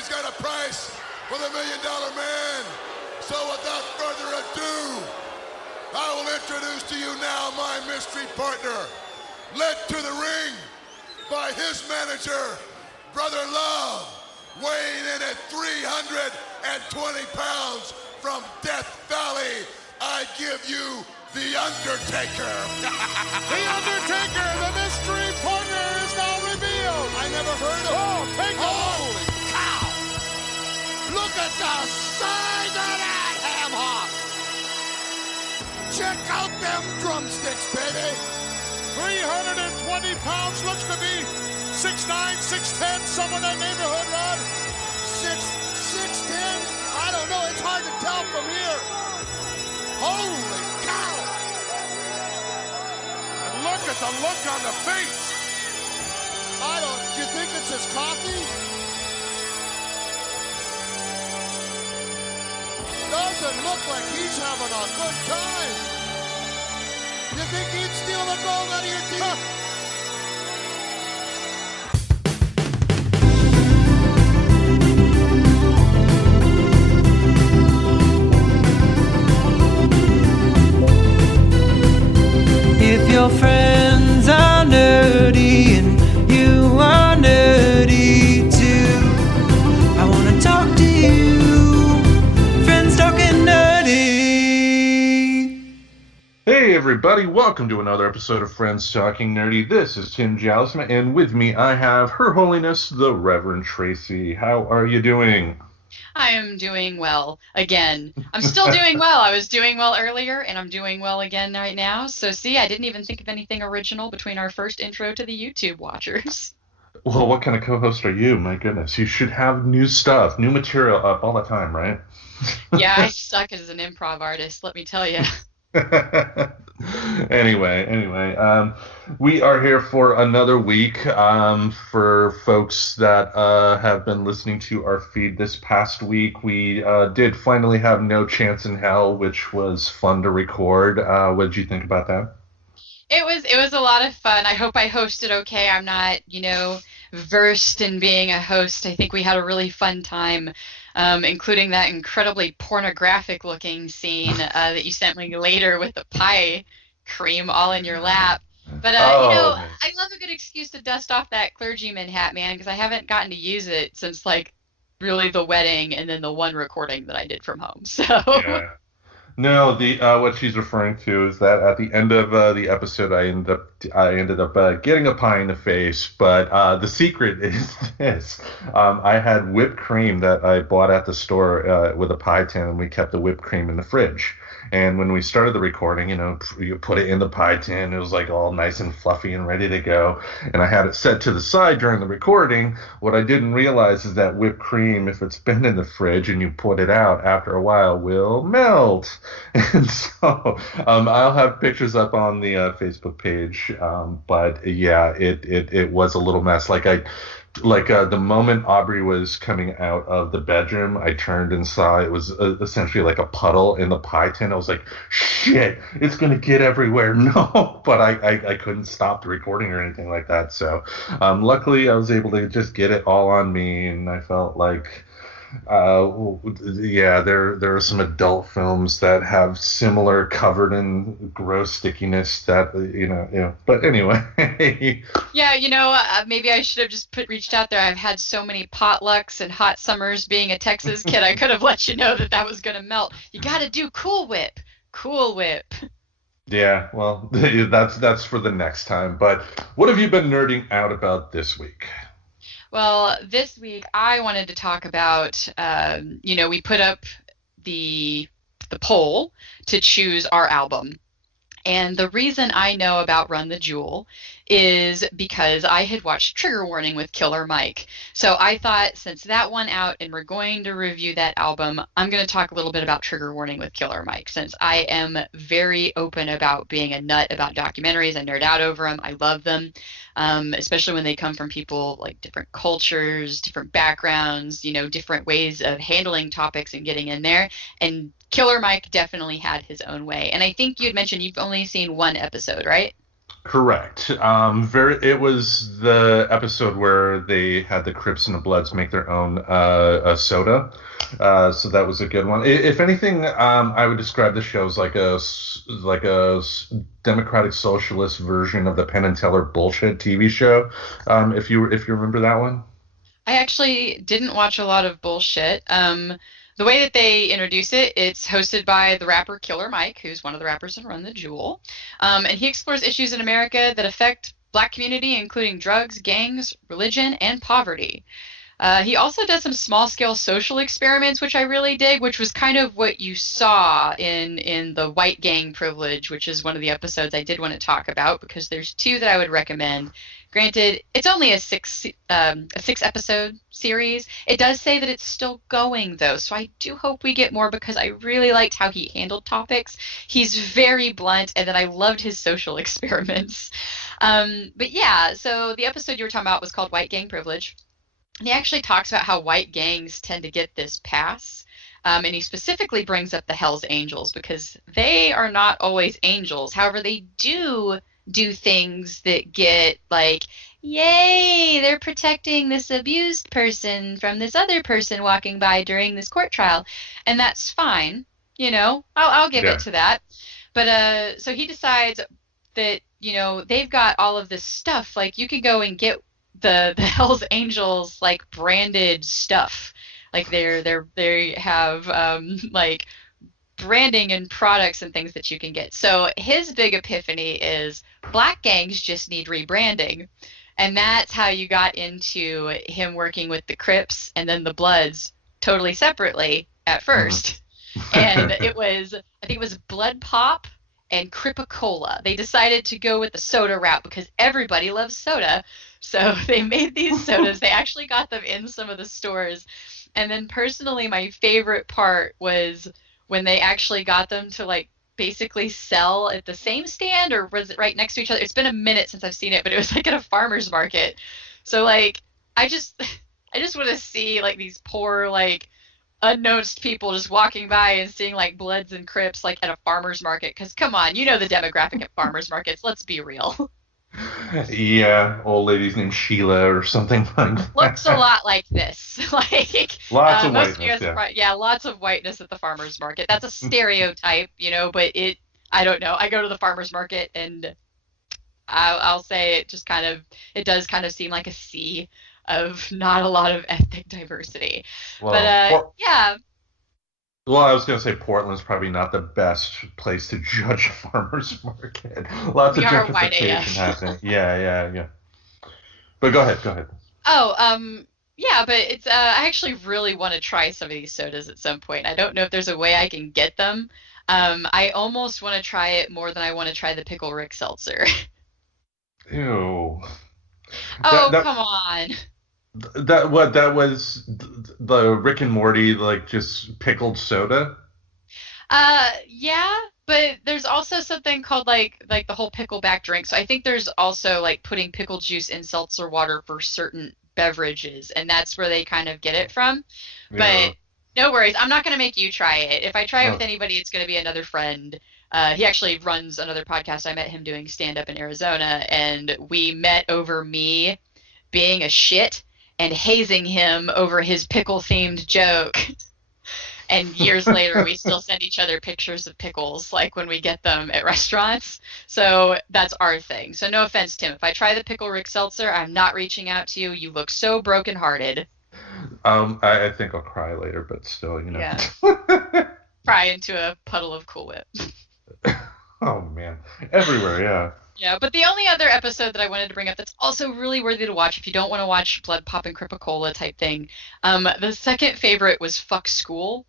Everybody's got a price for the $1 Million Man. So without further ado, I will introduce to you now my mystery partner, led to the ring by his manager, Brother Love, weighing in at 320 pounds from Death Valley. I give you The Undertaker. The Undertaker, the mystery partner, is now revealed. I never heard of him. Oh, take a look. Holy cow! Look at the size of that ham hock! Check out them drumsticks, baby! 320 pounds, looks to be 6'9", 6'10", somewhere in that neighborhood, Rod. 6'10"? I don't know, it's hard to tell from here. Holy cow! And look at the look on the face. Do you think it's his coffee? Doesn't look like he's having a good time. You think he'd steal the gold out of your team? If your friends are nerdy and you are nerdy too, I want to talk to you. Friends talking nerdy. Hey everybody, welcome to another episode of Friends Talking Nerdy. This is Tim Jalisma, and with me I have Her Holiness, the Reverend Tracy. How are you doing? I am doing well again. I'm still doing well. I was doing well earlier, and I'm doing well again right now. So see, I didn't even think of anything original between our first intro to the YouTube watchers. Well, what kind of co-host are you? My goodness, you should have new stuff, new material up all the time, right? Yeah, I suck as an improv artist, let me tell you. Anyway, we are here for another week. For folks that have been listening to our feed this past week, we did finally have No Chance in Hell, which was fun to record. What did you think about that? It was a lot of fun. I hope I hosted okay. I'm not, versed in being a host. I think we had a really fun time, including that incredibly pornographic looking scene that you sent me later with the pie cream all in your lap. But, I love a good excuse to dust off that clergyman hat, man, because I haven't gotten to use it since, really the wedding and then the one recording that I did from home. So. Yeah. No, what she's referring to is that at the end of the episode, I ended up getting a pie in the face. But the secret is this: I had whipped cream that I bought at the store with a pie tin, and we kept the whipped cream in the fridge. And when we started the recording, you put it in the pie tin. It was all nice and fluffy and ready to go. And I had it set to the side during the recording. What I didn't realize is that whipped cream, if it's been in the fridge and you put it out, after a while will melt. And so I'll have pictures up on the Facebook page. But yeah, it was a little mess. The moment Aubrey was coming out of the bedroom, I turned and saw it was essentially like a puddle in the pie tin. I was like, shit, it's going to get everywhere. No, but I couldn't stop the recording or anything like that. So luckily I was able to just get it all on me, and I felt like there are some adult films that have similar covered in gross stickiness that but anyway. Yeah, maybe I should have just reached out there. I've had so many potlucks and hot summers being a Texas kid. I could have let you know that was going to melt. You got to do Cool Whip. Yeah, well, that's for the next time. But what have you been nerding out about this week? Well, this week I wanted to talk about, we put up the poll to choose our album. And the reason I know about Run the Jewel is because I had watched Trigger Warning with Killer Mike. So I thought, since that won out and we're going to review that album, I'm going to talk a little bit about Trigger Warning with Killer Mike, since I am very open about being a nut about documentaries. I nerd out over them. I love them, especially when they come from people like different cultures, different backgrounds, different ways of handling topics and getting in there. And Killer Mike definitely had his own way. And I think you had mentioned you've only seen one episode, right? Correct. It was the episode where they had the Crips and the Bloods make their own soda. So that was a good one. If anything, I would describe the show as democratic socialist version of the Penn and Teller bullshit TV show. If you remember that one. I actually didn't watch a lot of bullshit. The way that they introduce it, it's hosted by the rapper Killer Mike, who's one of the rappers in Run the Jewel. And he explores issues in America that affect Black community, including drugs, gangs, religion, and poverty. He also does some small-scale social experiments, which I really dig, which was kind of what you saw in the White Gang Privilege, which is one of the episodes I did want to talk about, because there's two that I would recommend. Granted, it's only a six episode series. It does say that it's still going, though, so I do hope we get more, because I really liked how he handled topics. He's very blunt, and then I loved his social experiments. But yeah, so the episode you were talking about was called White Gang Privilege. And he actually talks about how white gangs tend to get this pass. And he specifically brings up the Hells Angels, because they are not always angels. However, they do things that get like, yay, they're protecting this abused person from this other person walking by during this court trial. And that's fine. I'll give it to that. But so he decides that, they've got all of this stuff. Like, you could go and get the Hells Angels like branded stuff. Like they have like branding and products and things that you can get. So his big epiphany is Black gangs just need rebranding. And that's how you got into him working with the Crips and then the Bloods totally separately at first. And I think it was Blood Pop and Cripa-Cola. They decided to go with the soda route because everybody loves soda. So they made these sodas. They actually got them in some of the stores. And then personally, my favorite part was when they actually got them to like basically sell at the same stand, or was it right next to each other? It's been a minute since I've seen it, but it was like at a farmer's market. So like, I just want to see like these poor like unnoticed people just walking by and seeing like Bloods and Crips like at a farmer's market. Because come on, the demographic at farmer's markets. Let's be real. Yeah, old lady's named Sheila or something like that. Looks a lot like this. Like lots of most whiteness, of you guys lots of whiteness at the farmer's market. That's a stereotype, but I don't know. I go to the farmer's market and I'll say it does kind of seem like a sea of not a lot of ethnic diversity. Well, but yeah. Well, I was going to say Portland's probably not the best place to judge a farmer's market. Lots of gentrification happening. Yeah. But go ahead. Oh, yeah, but it's I actually really want to try some of these sodas at some point. I don't know if there's a way I can get them. I almost want to try it more than I want to try the Pickle Rick Seltzer. Ew. Come on. That was the Rick and Morty, like, just pickled soda? Yeah, but there's also something called like the whole pickleback drink. So I think there's also like putting pickle juice in seltzer water for certain beverages, and that's where they kind of get it from. Yeah. But no worries, I'm not going to make you try it. If I try it with anybody, it's going to be another friend. He actually runs another podcast. I met him doing stand-up in Arizona, and we met over me being a shit and hazing him over his pickle-themed joke. And years later, we still send each other pictures of pickles, like when we get them at restaurants. So that's our thing. So no offense, Tim. If I try the Pickle Rick Seltzer, I'm not reaching out to you. You look so brokenhearted. I think I'll cry later, but still, Yeah. Cry into a puddle of Cool Whip. Oh, man. Everywhere, yeah. Yeah, but the only other episode that I wanted to bring up that's also really worthy to watch if you don't want to watch Blood Pop and Cripa-Cola type thing, the second favorite was Fuck School.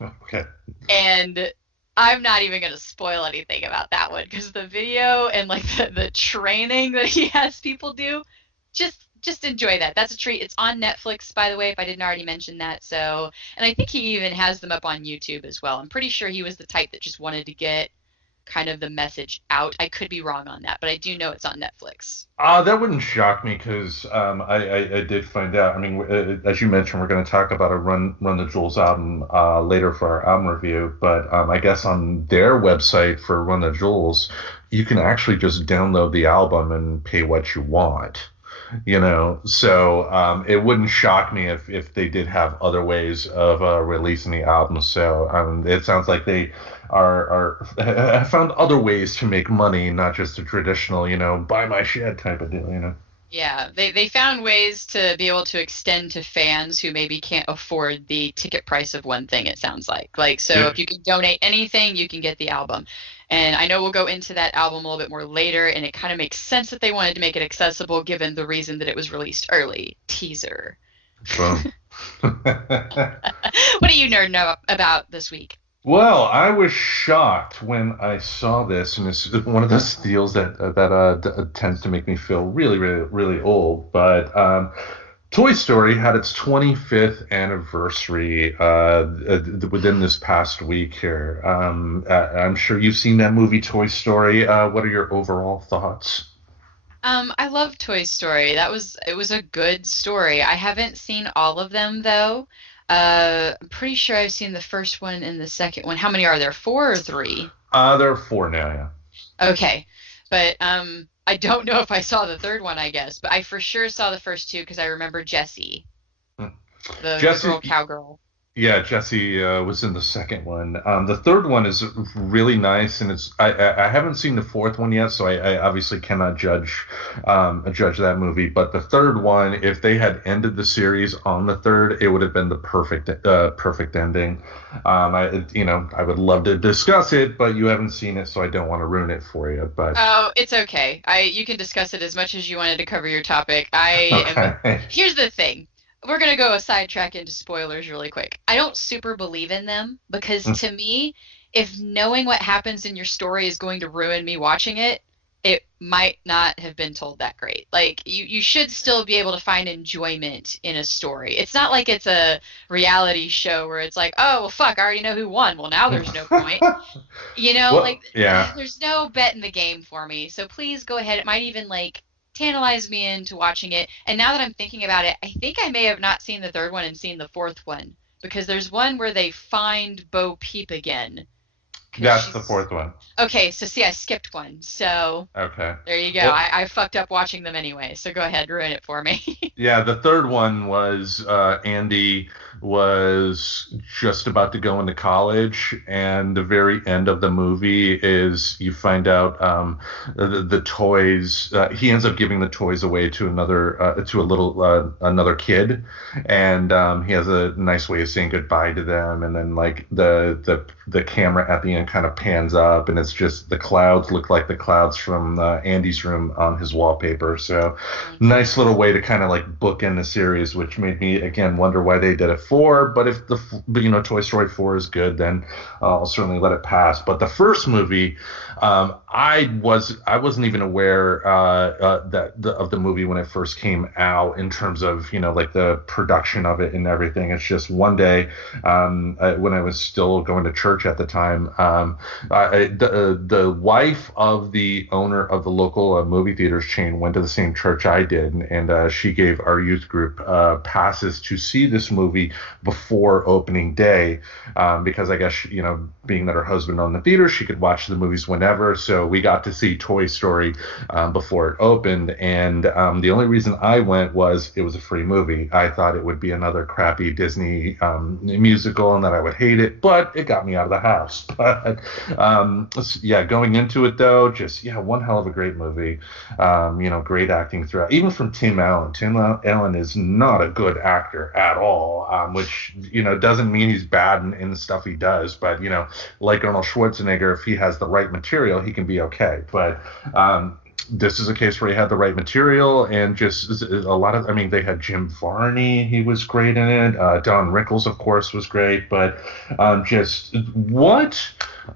Okay. And I'm not even going to spoil anything about that one, because the video and like the training that he has people do, just enjoy that. That's a treat. It's on Netflix, by the way, if I didn't already mention that. So, and I think he even has them up on YouTube as well. I'm pretty sure he was the type that just wanted to get kind of the message out. I could be wrong on that, but I do know it's on Netflix. That wouldn't shock me because I did find out. I mean, as you mentioned, we're going to talk about a Run the Jewels album later for our album review. But I guess on their website for Run the Jewels, you can actually just download the album and pay what you want. So it wouldn't shock me if they did have other ways of releasing the album. So it sounds like they are found other ways to make money, not just a traditional, buy my shit type of deal. Yeah, they found ways to be able to extend to fans who maybe can't afford the ticket price of one thing, it sounds like. So if you can donate anything, you can get the album. And I know we'll go into that album a little bit more later, and it kind of makes sense that they wanted to make it accessible given the reason that it was released early. Teaser. Boom. What do you nerd about this week? Well, I was shocked when I saw this, and it's one of those deals that tends to make me feel really, really, really old. But Toy Story had its 25th anniversary within this past week here. I'm sure you've seen that movie, Toy Story. What are your overall thoughts? I love Toy Story. It was a good story. I haven't seen all of them though. I'm pretty sure I've seen the first one and the second one. How many are there? 4 or 3? There are 4 now, yeah. Okay, but I don't know if I saw the third one, I guess, but I for sure saw the first 2 because I remember Jessie, the girl cowgirl. Yeah, Jessie was in the second one. The third one is really nice, and I haven't seen the fourth one yet, so I obviously cannot judge that movie. But the third one, if they had ended the series on the third, it would have been the perfect ending. I would love to discuss it, but you haven't seen it, so I don't want to ruin it for you. But it's okay. You can discuss it as much as you wanted to cover your topic. Here's the thing. We're going to go a sidetrack into spoilers really quick. I don't super believe in them because to me, if knowing what happens in your story is going to ruin me watching it, it might not have been told that great. You should still be able to find enjoyment in a story. It's not like it's a reality show where it's like, oh, well, fuck, I already know who won. Well, now there's no point. There's no bet in the game for me. So please go ahead. It might even tantalize me into watching it. And now that I'm thinking about it, I think I may have not seen the third one and seen the fourth one because there's one where they find Bo Peep again. That's the fourth one. Okay, so see, I skipped one. So okay, there you go. Well, I fucked up watching them anyway. So go ahead, ruin it for me. Yeah, the third one was Andy was just about to go into college, and the very end of the movie is you find out the toys. He ends up giving the toys away to another kid, and he has a nice way of saying goodbye to them, and then the camera at the end kind of pans up, and it's just the clouds look like the clouds from Andy's room on his wallpaper. So nice little way to kind of bookend the series, which made me again wonder why they did it 4. But if Toy Story 4 is good, then I'll certainly let it pass. But the first movie, I wasn't even aware of the movie when it first came out in terms of the production of it and everything. It's just one day when I was still going to church at the time, the wife of the owner of the local movie theaters chain went to the same church I did, and she gave our youth group passes to see this movie before opening day, because I guess being that her husband owned the theater, she could watch the movies whenever. So we got to see Toy Story before it opened, and the only reason I went was it was a free movie. I thought it would be another crappy Disney musical and that I would hate it, but it got me out of the house. But going into it though, just one hell of a great movie. Great acting throughout, even from Tim Allen. Tim Allen is not a good actor at all, which doesn't mean he's bad in the stuff he does, but like Arnold Schwarzenegger, if he has the right material, he can be okay. But this is a case where he had the right material, and just a lot of, they had Jim Varney, he was great in it. Don Rickles, of course, was great, but just what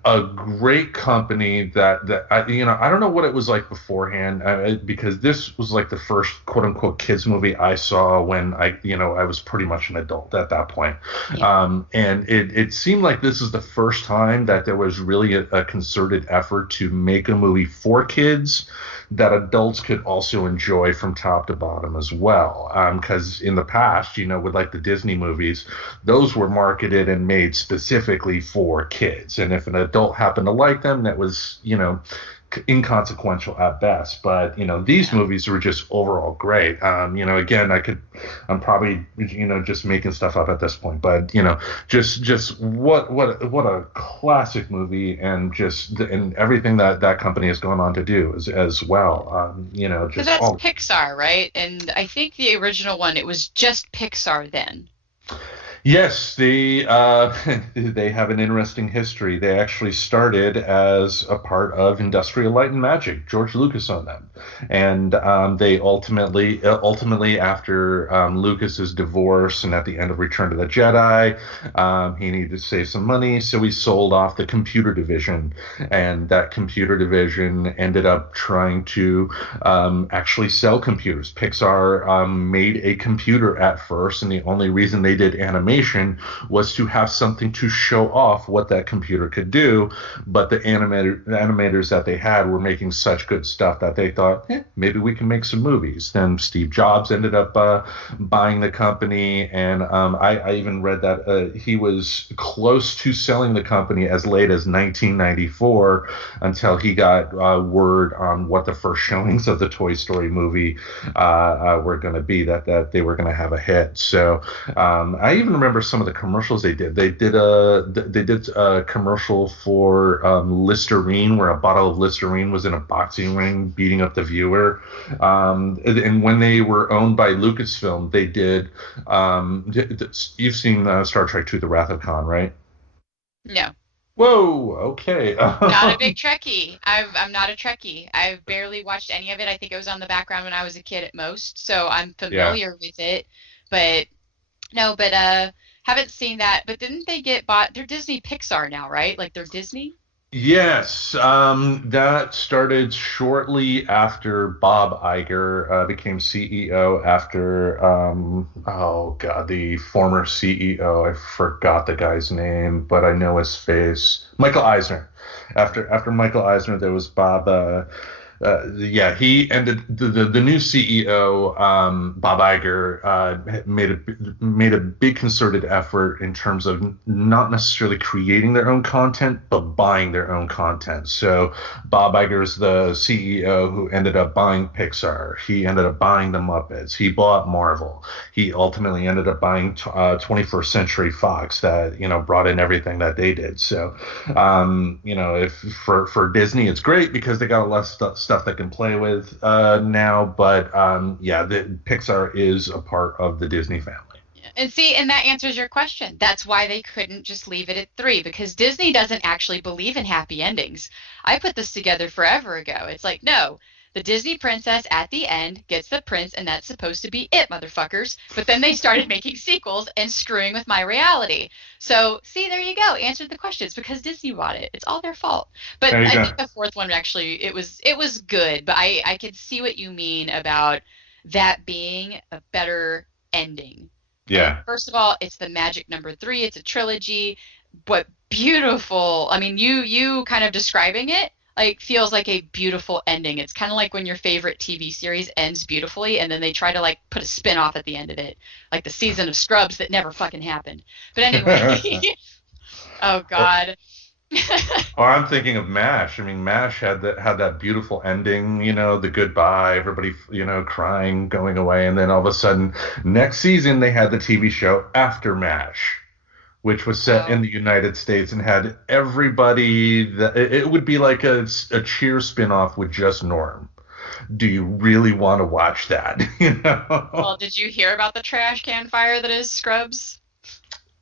a great company that I don't know what it was like beforehand, because this was like the first quote unquote kids movie I saw when I was pretty much an adult at that point. Yeah. And it seemed like this is the first time that there was really a concerted effort to make a movie for kids that adults could also enjoy from top to bottom as well. Because in the past, with like the Disney movies, those were marketed and made specifically for kids. And if an adult happened to like them, that was, inconsequential at best. But these movies were just overall great. Again, I'm probably just making stuff up at this point, but just what a classic movie, and everything that company has gone on to do as well. Because that's Pixar, right? And I think the original one, it was just Pixar then. Yes, they they have an interesting history. They actually started as a part of Industrial Light and Magic. George Lucas owned them, and they ultimately after Lucas's divorce and at the end of Return to the Jedi, he needed to save some money, so he sold off the computer division, and that computer division ended up trying to actually sell computers. Pixar made a computer at first, and the only reason they did animation was to have something to show off what that computer could do. But the animators that they had were making such good stuff that they thought, maybe we can make some movies. Then Steve Jobs ended up buying the company, and I even read that he was close to selling the company as late as 1994 until he got word on what the first showings of the Toy Story movie were going to be, that they were going to have a hit. So I even remember some of the commercials they did. They did a commercial for Listerine, where a bottle of Listerine was in a boxing ring beating up the viewer. And when they were owned by Lucasfilm, they did. You've seen Star Trek II: The Wrath of Khan, right? No. Whoa. Okay. Not a big Trekkie. I'm not a Trekkie. I've barely watched any of it. I think it was on the background when I was a kid at most, so I'm familiar with it. But no, haven't seen that. But didn't they get bought? They're Disney Pixar now, right? Like they're Disney? Yes, that started shortly after Bob Iger became CEO after, the former CEO. I forgot the guy's name, but I know his face. Michael Eisner. After Michael Eisner, there was Bob. He ended the new CEO, Bob Iger, made a big concerted effort in terms of not necessarily creating their own content, but buying their own content. So Bob Iger is the CEO who ended up buying Pixar. He ended up buying the Muppets. He bought Marvel. He ultimately ended up buying 21st Century Fox, that brought in everything that they did. So if for Disney, it's great because they got a lot of stuff they can play with now, but the Pixar is a part of the Disney family. And that answers your question. That's why they couldn't just leave it at 3, because Disney doesn't actually believe in happy endings. I put this together forever ago. It's like, no, the Disney princess at the end gets the prince, and that's supposed to be it, motherfuckers. But then they started making sequels and screwing with my reality. So, there you go. Answered the question. It's because Disney bought it. It's all their fault. But I think the fourth one actually, it was good. But I could see what you mean about that being a better ending. Yeah. First of all, it's the magic number 3. It's a trilogy, but beautiful. I mean, you kind of describing it feels like a beautiful ending. It's kind of like when your favorite TV series ends beautifully, and then they try to put a spin off at the end of it, like the season of Scrubs that never fucking happened. But anyway, oh God. Or I'm thinking of MASH. I mean, MASH had that beautiful ending, the goodbye, everybody, crying, going away, and then all of a sudden, next season they had the TV show After MASH, which was set in the United States and had everybody. It would be like a Cheers spinoff with just Norm. Do you really want to watch that? Well, did you hear about the trash can fire that is Scrubs?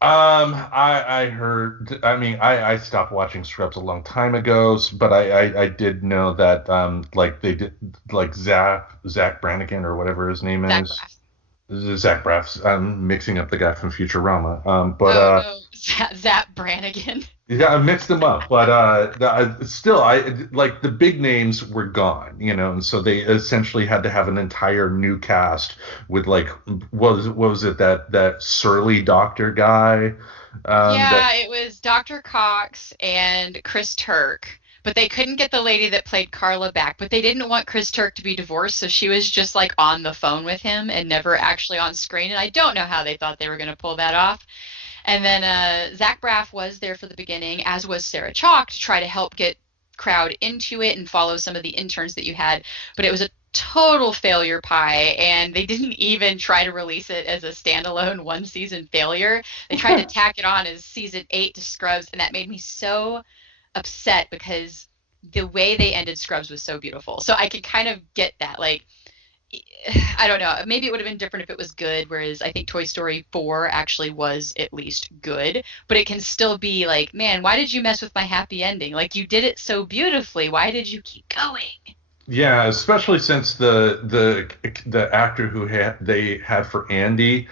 I heard. I mean, I stopped watching Scrubs a long time ago, but I did know that they did Zach Brannigan or whatever his name is. Zach Braff's. I'm mixing up the guy from Futurama. Zach Brannigan. Yeah, I mixed them up, but still, I like the big names were gone, and so they essentially had to have an entire new cast with like what was it that surly doctor guy, that Yeah, it was Dr. Cox and Chris Turk, but they couldn't get the lady that played Carla back. But they didn't want Chris Turk to be divorced, so she was just like on the phone with him and never actually on screen. And I don't know how they thought they were going to pull that off. And then Zach Braff was there for the beginning, as was Sarah Chalk, to try to help get crowd into it and follow some of the interns that you had. But it was a total failure pie, and they didn't even try to release it as a standalone one season failure. They tried to tack it on as season 8 to Scrubs, and that made me so upset because the way they ended Scrubs was so beautiful. So I could kind of get that. Like, I don't know. Maybe it would have been different if it was good, whereas I think Toy Story 4 actually was at least good. But it can still be like, man, why did you mess with my happy ending? Like, you did it so beautifully. Why did you keep going? Yeah, especially since the actor who they had for Andy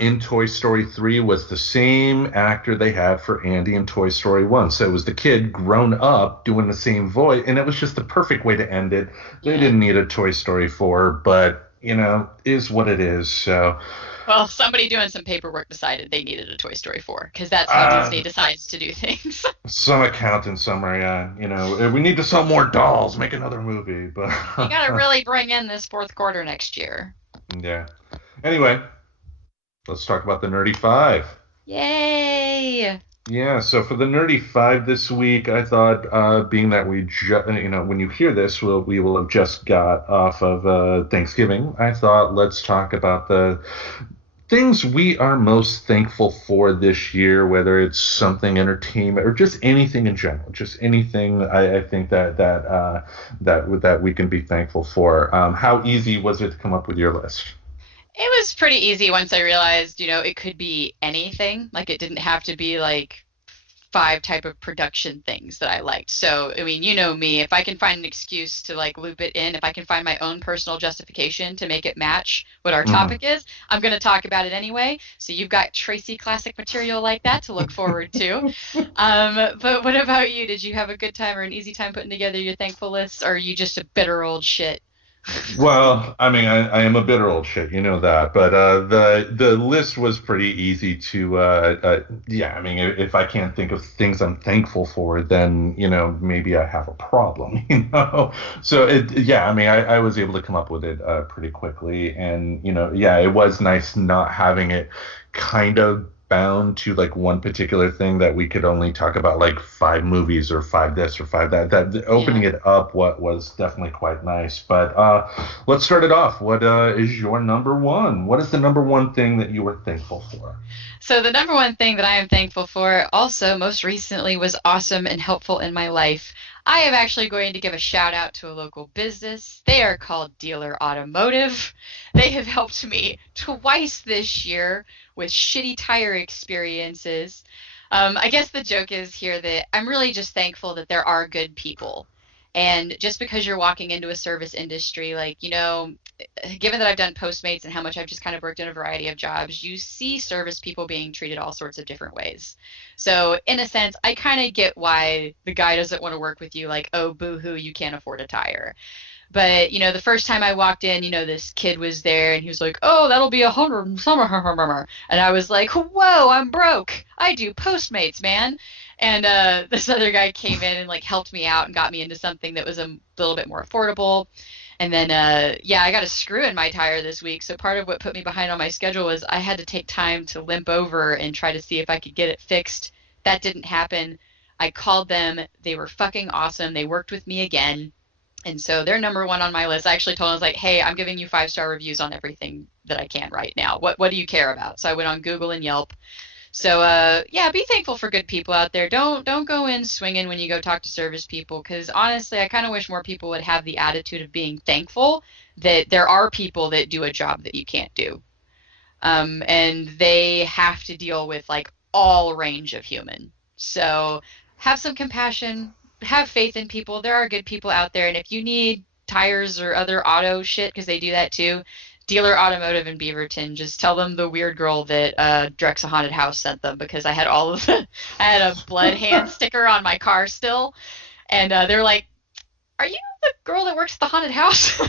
in Toy Story 3 was the same actor they had for Andy in Toy Story 1. So it was the kid grown up doing the same voice, and it was just the perfect way to end it. They Yeah. didn't need a Toy Story 4, but is what it is. So Well, somebody doing some paperwork decided they needed a Toy Story 4 because that's how uh, Disney decides to do things. some accountant somewhere, yeah, we need to sell more dolls, make another movie, but You got to really bring in this fourth quarter next year. yeah. Anyway, let's talk about the Nerdy Five. Yay! Yeah, so for the Nerdy Five this week, I thought, being that when you hear this, we will have just got off of Thanksgiving. I thought let's talk about the things we are most thankful for this year, whether it's something entertainment or just anything in general, just anything. I think that we can be thankful for. How easy was it to come up with your list? It was pretty easy once I realized, it could be anything. Like it didn't have to be like five type of production things that I liked. So, I mean, you know me, if I can find an excuse to like loop it in, if I can find my own personal justification to make it match what our Mhm. topic is, I'm going to talk about it anyway. So you've got Tracy classic material like that to look forward to. But what about you? Did you have a good time or an easy time putting together your thankful list, or are you just a bitter old shit? Well, I mean, I am a bitter old shit, you know that. But the list was pretty easy to. Yeah, I mean, if I can't think of things I'm thankful for, then maybe I have a problem, So yeah, I mean, I was able to come up with it pretty quickly, and yeah, it was nice not having it kind of bound to like one particular thing that we could only talk about like five movies or five this or five that. That opening Yeah. it up what was definitely quite nice. But let's start it off. What is your number one? What is the number one thing that you were thankful for? So the number one thing that I am thankful for also most recently was awesome and helpful in my life. I am actually going to give a shout out to a local business. They are called Dealer Automotive. They have helped me twice this year with shitty tire experiences. I guess the joke is here that I'm really just thankful that there are good people. And just because you're walking into a service industry, like, given that I've done Postmates and how much I've just kind of worked in a variety of jobs, you see service people being treated all sorts of different ways. So, in a sense, I kind of get why the guy doesn't want to work with you, like, oh, boo hoo, you can't afford a tire. But, the first time I walked in, this kid was there and he was like, oh, that'll be 100 and some. And I was like, whoa, I'm broke. I do Postmates, man. And this other guy came in and like helped me out and got me into something that was a little bit more affordable. And then, yeah, I got a screw in my tire this week. So part of what put me behind on my schedule was I had to take time to limp over and try to see if I could get it fixed. That didn't happen. I called them. They were fucking awesome. They worked with me again. And so they're number one on my list. I actually told them, I was like, hey, I'm giving you 5-star reviews on everything that I can right now. What do you care about? So I went on Google and Yelp. So yeah, be thankful for good people out there. Don't go in swinging when you go talk to service people, because honestly, I kind of wish more people would have the attitude of being thankful that there are people that do a job that you can't do. And they have to deal with like all range of human. So have some compassion, have faith in people. There are good people out there, and if you need tires or other auto shit, because they do that too, Dealer Automotive in Beaverton, just tell them the weird girl that Drex a Haunted House sent them, because I had I had a blood hand sticker on my car still, and they're like, "Are you the girl that works at the haunted house?"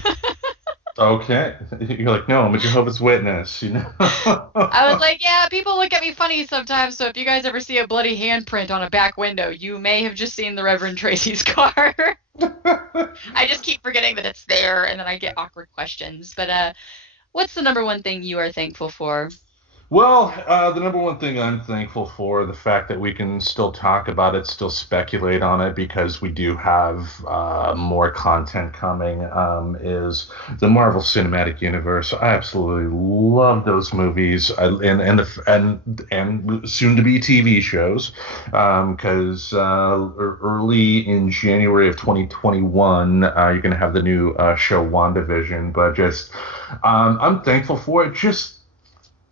Okay. You're like, no, I'm a Jehovah's Witness, I was like, yeah, people look at me funny sometimes, so if you guys ever see a bloody handprint on a back window, you may have just seen the Reverend Tracy's car. I just keep forgetting that it's there, and then I get awkward questions. But what's the number one thing you are thankful for? Well, the number one thing I'm thankful for, the fact that we can still talk about it, still speculate on it, because we do have more content coming, is the Marvel Cinematic Universe. I absolutely love those movies, and soon to be TV shows, because early in January of 2021, you're going to have the new show WandaVision. But just I'm thankful for it, just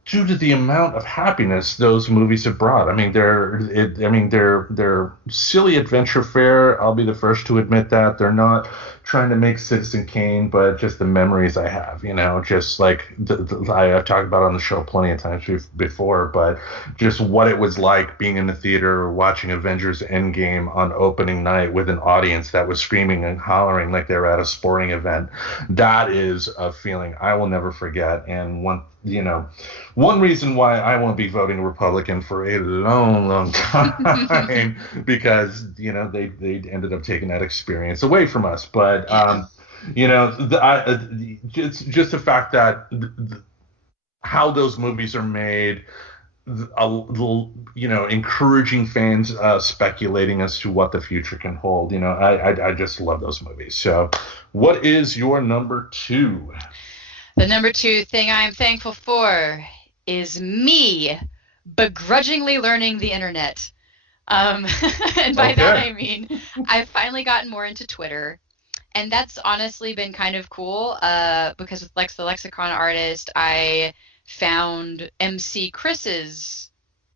due to the amount of happiness those movies have brought. I mean, they're silly adventure fare. I'll be the first to admit that. They're not trying to make Citizen Kane, but just the memories I have, just like I've talked about on the show plenty of times before, but just what it was like being in the theater watching Avengers Endgame on opening night with an audience that was screaming and hollering like they were at a sporting event. That is a feeling I will never forget. And one reason why I won't be voting Republican for a long, long time, because they ended up taking that experience away from us. But just the fact that how those movies are made, encouraging fans, speculating as to what the future can hold. I just love those movies. So, what is your number two? The number two thing I'm thankful for is me begrudgingly learning the internet. And by that I mean I've finally gotten more into Twitter. And that's honestly been kind of cool, because with Lex the Lexicon Artist, I found MC Chris's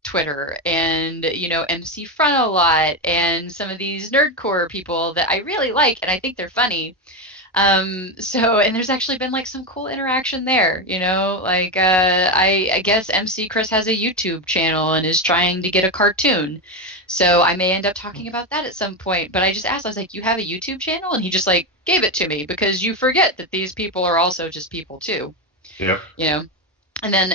Twitter and, MC Frontalot and some of these nerdcore people that I really like and I think they're funny. And there's actually been like some cool interaction there, I guess MC Chris has a YouTube channel and is trying to get a cartoon. So I may end up talking about that at some point. But I just asked, I was like, you have a YouTube channel? And he just gave it to me, because you forget that these people are also just people too. Yep. And then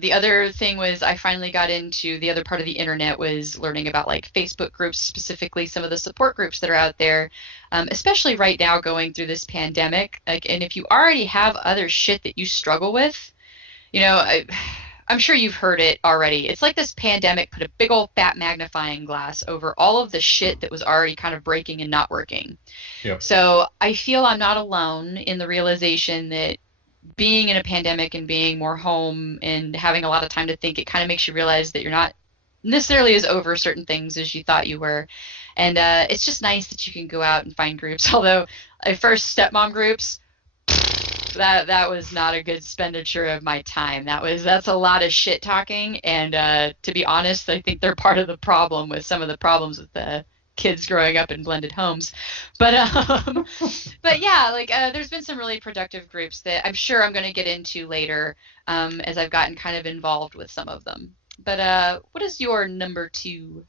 the other thing was I finally got into the other part of the internet, was learning about Facebook groups, specifically some of the support groups that are out there, especially right now going through this pandemic. And if you already have other shit that you struggle with, I'm sure you've heard it already. It's like this pandemic put a big old fat magnifying glass over all of the shit that was already kind of breaking and not working. Yep. So I feel I'm not alone in the realization that being in a pandemic and being more home and having a lot of time to think, it kind of makes you realize that you're not necessarily as over certain things as you thought you were. And it's just nice that you can go out and find groups. Although at first, stepmom groups, that was not a good expenditure of my time. That's a lot of shit talking. And to be honest, I think they're part of the problem with some of the problems with the kids growing up in blended homes. But yeah, there's been some really productive groups that I'm sure I'm going to get into later, as I've gotten kind of involved with some of them. But what is your number two?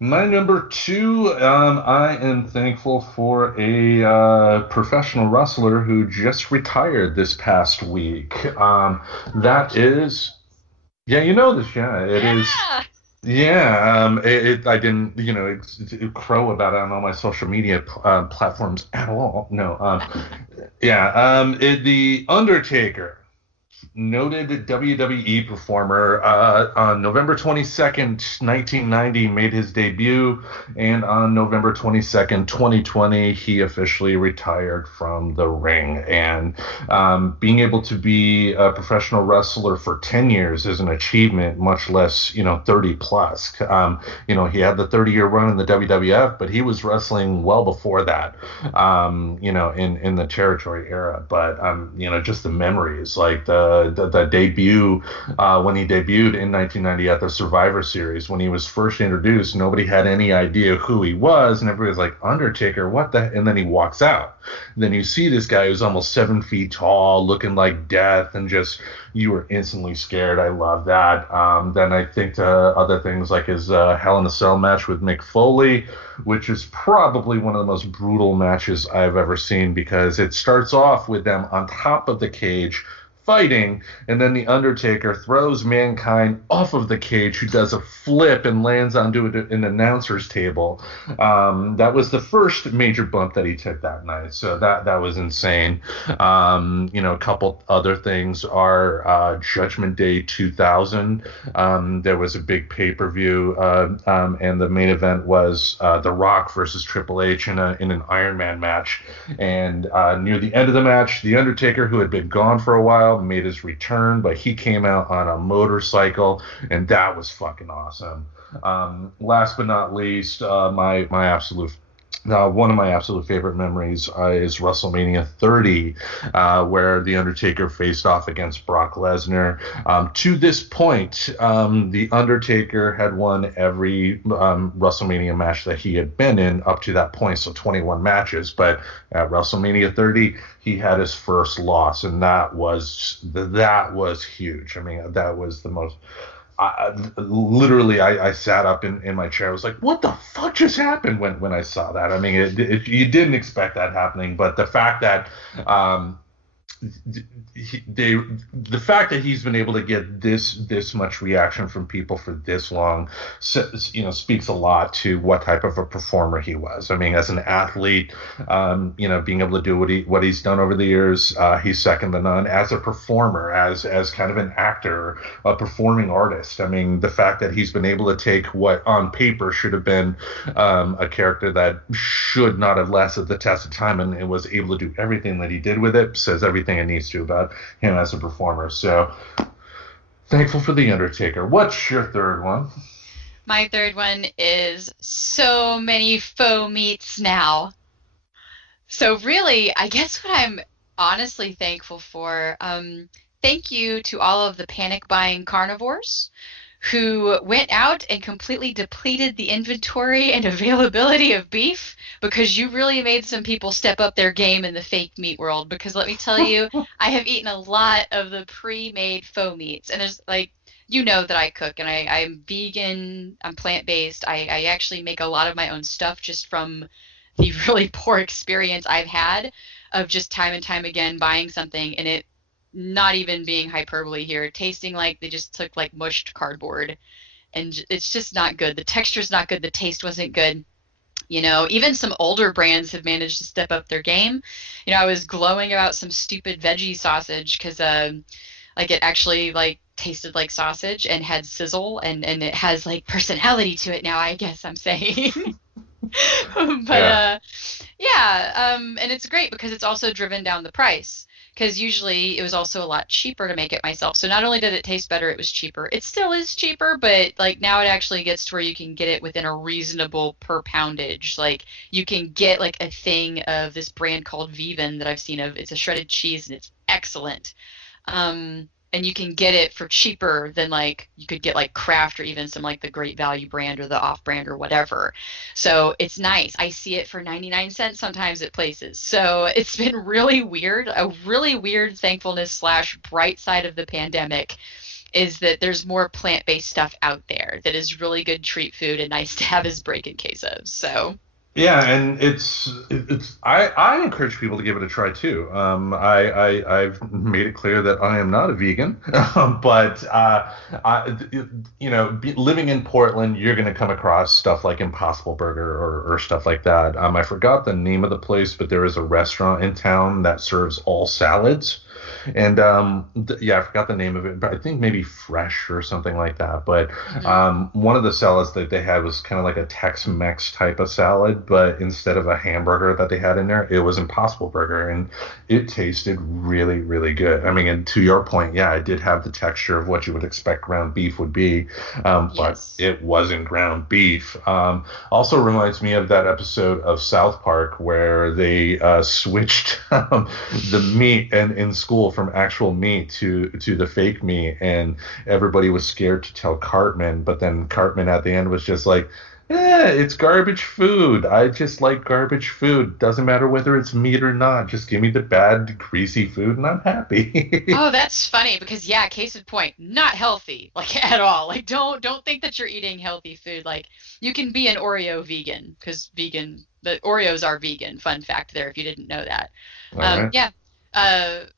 My number two, I am thankful for a professional wrestler who just retired this past week. That is, yeah, you know this, yeah, it is. Yeah, I didn't, crow about it on all my social media platforms at all. No, The Undertaker, noted WWE performer, on November 22nd, 1990, made his debut, and on November 22nd, 2020, he officially retired from the ring. And being able to be a professional wrestler for 10 years is an achievement, much less, 30 plus. He had the 30-year run in the WWF, but he was wrestling well before that, in the territory era. But, just the memories, like the the debut when he debuted in 1990 at the Survivor Series. When he was first introduced, nobody had any idea who he was, and everybody was like, Undertaker, what the? And then he walks out. And then you see this guy who's almost 7 feet tall, looking like death, and just you were instantly scared. I love that. Then I think other things like his Hell in a Cell match with Mick Foley, which is probably one of the most brutal matches I've ever seen, because it starts off with them on top of the cage fighting, and then the Undertaker throws Mankind off of the cage, who does a flip and lands onto an announcer's table. That was the first major bump that he took that night, so that was insane. A couple other things are Judgment Day 2000. There was a big pay-per-view, and the main event was The Rock versus Triple H in an Iron Man match, and near the end of the match, the Undertaker, who had been gone for a while, made his return, but he came out on a motorcycle, and that was fucking awesome. Last but not least, my absolute one of my absolute favorite memories is WrestleMania 30, where The Undertaker faced off against Brock Lesnar. To this point, The Undertaker had won every WrestleMania match that he had been in up to that point, so 21 matches. But at WrestleMania 30, he had his first loss, and that was huge. I mean, that was the most... I sat up in my chair. I was like, what the fuck just happened when I saw that? I mean, you didn't expect that happening, but the fact that the fact that he's been able to get this much reaction from people for this long, speaks a lot to what type of a performer he was. I mean, as an athlete, being able to do what he's done over the years, he's second to none. As a performer, as kind of an actor, a performing artist, I mean, the fact that he's been able to take what on paper should have been a character that should not have lasted the test of time, and was able to do everything that he did with it, says everything it needs to about him as a performer. So thankful for The Undertaker. What's your third one? My third one is so many faux meats now. So really, I guess what I'm honestly thankful for, thank you to all of the panic buying carnivores who went out and completely depleted the inventory and availability of beef, because you really made some people step up their game in the fake meat world. Because let me tell you, I have eaten a lot of the pre-made faux meats, and there's that I cook, and I'm vegan, I'm plant-based. I actually make a lot of my own stuff just from the really poor experience I've had of just time and time again buying something and it not even being hyperbole here, tasting like they just took like mushed cardboard, and it's just not good. The texture's not good. The taste wasn't good. Even some older brands have managed to step up their game. I was glowing about some stupid veggie sausage because it actually tasted like sausage and had sizzle, and it has personality to it now, I guess I'm saying. But and it's great because it's also driven down the price. Because usually it was also a lot cheaper to make it myself. So not only did it taste better, it was cheaper. It still is cheaper, but now it actually gets to where you can get it within a reasonable per poundage. You can get a thing of this brand called Viven that I've seen of. It's a shredded cheese and it's excellent. And you can get it for cheaper than you could get Kraft or even some the Great Value brand or the off brand or whatever. So it's nice. I see it for 99 cents sometimes at places. So it's been really weird. A really weird thankfulness / bright side of the pandemic is that there's more plant-based stuff out there that is really good treat food and nice to have as break in case of. So yeah, and I encourage people to give it a try too. I've made it clear that I am not a vegan, but living in Portland, you're going to come across stuff like Impossible Burger or stuff like that. I forgot the name of the place, but there is a restaurant in town that serves all salads. And I forgot the name of it, but I think maybe Fresh or something like that. But one of the salads that they had was kind of like a Tex-Mex type of salad, but instead of a hamburger that they had in there, it was Impossible Burger, and it tasted really, really good. I mean, and to your point, yeah, it did have the texture of what you would expect ground beef would be, but it wasn't ground beef. Also reminds me of that episode of South Park where they switched the meat in school from actual meat to the fake meat, and everybody was scared to tell Cartman, but then Cartman at the end was just like, it's garbage food. I just like garbage food. Doesn't matter whether it's meat or not. Just give me the bad, greasy food and I'm happy. Oh, that's funny because yeah, case in point, not healthy like at all. Like don't think that you're eating healthy food. Like you can be an Oreo vegan because the Oreos are vegan. Fun fact there if you didn't know that. All right. Yeah.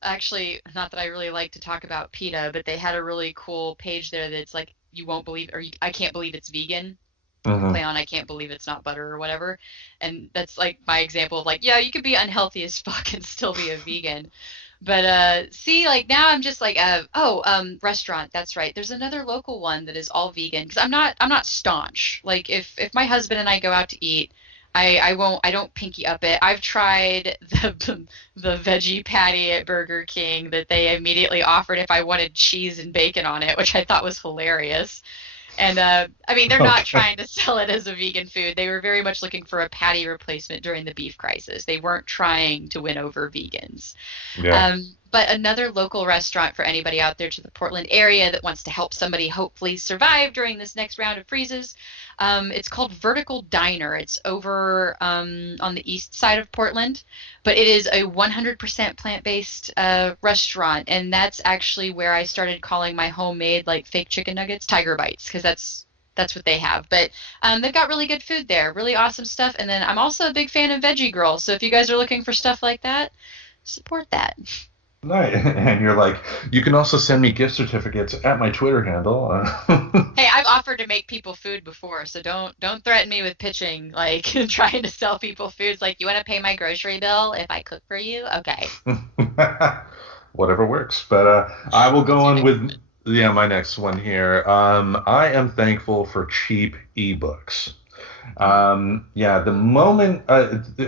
Actually, not that I really like to talk about PETA, but they had a really cool page there that's like you won't believe I can't believe it's vegan. Mhm. Play on I can't believe it's not butter or whatever. And that's like my example of like, yeah, you could be unhealthy as fuck and still be a vegan. But see, like now I'm just like, restaurant. That's right. There's another local one that is all vegan because I'm not staunch. Like if my husband and I go out to eat, I don't pinky up it. I've tried the veggie patty at Burger King that they immediately offered if I wanted cheese and bacon on it, which I thought was hilarious. And I mean, they're not Okay. trying to sell it as a vegan food. They were very much looking for a patty replacement during the beef crisis. They weren't trying to win over vegans. Yeah. But another local restaurant for anybody out there to the Portland area that wants to help somebody hopefully survive during this next round of freezes. It's called Vertical Diner. It's over on the east side of Portland, but it is a 100% plant-based restaurant, and that's actually where I started calling my homemade like fake chicken nuggets Tiger Bites because that's what they have. But they've got really good food there, really awesome stuff. And then I'm also a big fan of Veggie Girl, so if you guys are looking for stuff like that, support that. Nice. And you're like, you can also send me gift certificates at my Twitter handle. Hey, I've offered to make people food before, so don't threaten me with pitching like trying to sell people foods. Like, you want to pay my grocery bill if I cook for you? Okay. Whatever works. But I will go on with my next one here. I am thankful for cheap ebooks. The moment,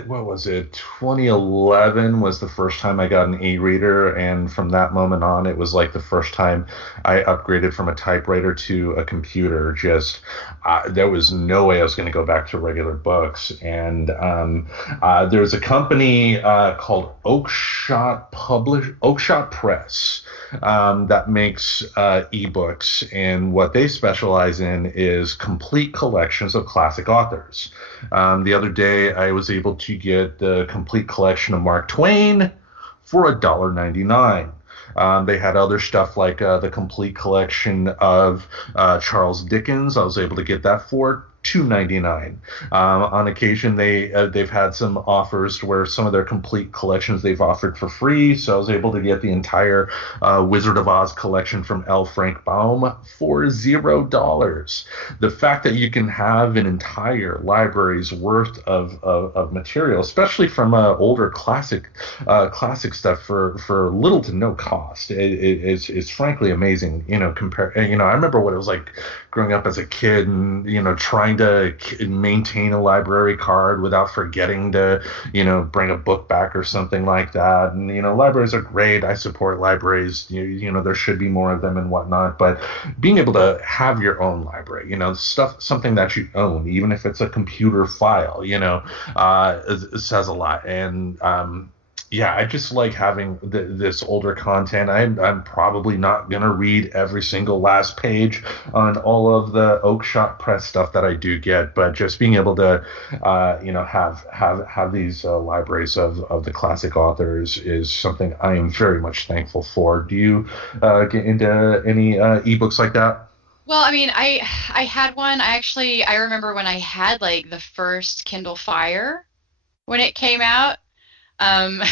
what was it? 2011 was the first time I got an e-reader, and from that moment on, it was like the first time I upgraded from a typewriter to a computer. Just there was no way I was going to go back to regular books. And there's a company called Oakshot Press that makes ebooks, and what they specialize in is complete collections of classic authors. The other day, I was able to get the complete collection of Mark Twain for $1.99. They had other stuff like the complete collection of Charles Dickens. I was able to get that for $2.99. On occasion, they've had some offers where some of their complete collections they've offered for free. So I was able to get the entire Wizard of Oz collection from L. Frank Baum for $0. The fact that you can have an entire library's worth of material, especially from older classic stuff, for little to no cost, is frankly amazing. I remember what it was like growing up as a kid and trying to maintain a library card without forgetting to bring a book back or something like that. And libraries are great. I support libraries. There should be more of them and whatnot, but being able to have your own library, something that you own, even if it's a computer file, it says a lot. And I just like having this older content. I'm probably not going to read every single last page on all of the Oakshot Press stuff that I do get, but just being able to, have these libraries of the classic authors is something I am very much thankful for. Do you get into any ebooks like that? Well, I mean, I had one. I remember when I had like the first Kindle Fire when it came out. Um,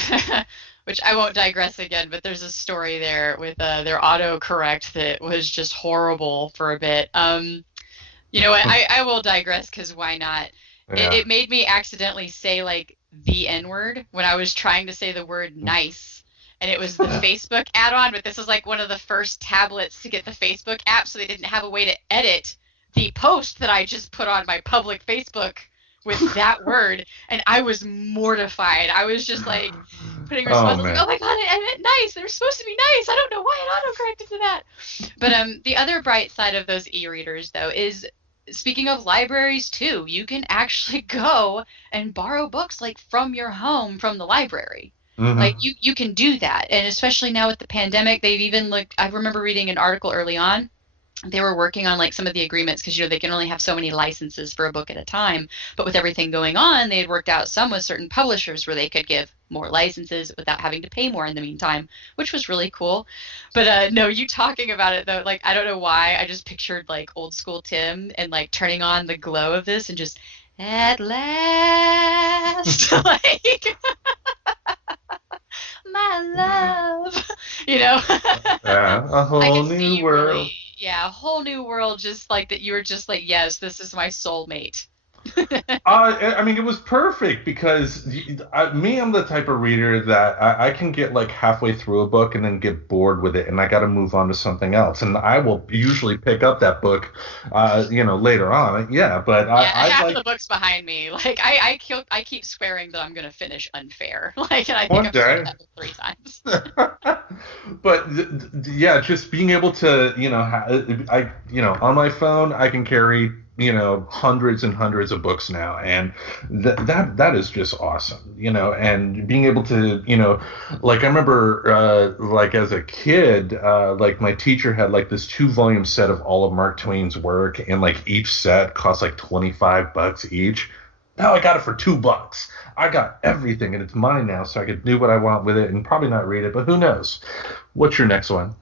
which I won't digress again, but there's a story there with their autocorrect that was just horrible for a bit. You know what? I will digress because why not? Yeah. It made me accidentally say like the N-word when I was trying to say the word nice. And it was the Facebook add-on, but this was like one of the first tablets to get the Facebook app, so they didn't have a way to edit the post that I just put on my public Facebook with that word, and I was mortified. I was just like putting responses like, oh my god, I meant nice. They're supposed to be nice. I don't know why it autocorrected to that. But the other bright side of those e-readers though is, speaking of libraries too, you can actually go and borrow books like from your home from the library. Like you can do that. And especially now with the pandemic, they've even looked, I remember reading an article early on. They were working on like some of the agreements because they can only have so many licenses for a book at a time. But with everything going on, they had worked out some with certain publishers where they could give more licenses without having to pay more in the meantime, which was really cool. But no, you talking about it though, like I don't know why, I just pictured like old school Tim and like turning on the glow of this and just at last, like my love, Yeah, a I whole can see new you world. really, yeah, a whole new world, just like that. You were just like, yes, this is my soulmate. I mean, it was perfect because I'm the type of reader that I can get like halfway through a book and then get bored with it, and I got to move on to something else. And I will usually pick up that book, later on. Yeah, but Yeah, I half of like the books behind me, like I keep swearing that I'm gonna finish Unfair, like, and I think one I've started day. that book 3 times. But yeah, just being able to, on my phone, I can carry, hundreds and hundreds of books now, and that is just awesome, and being able to, like I remember, like as a kid, like my teacher had like this 2-volume set of all of Mark Twain's work, and like each set cost like $25 each. Now I got it for $2. I got everything, and it's mine now, so I can do what I want with it, and probably not read it, but who knows? What's your next one?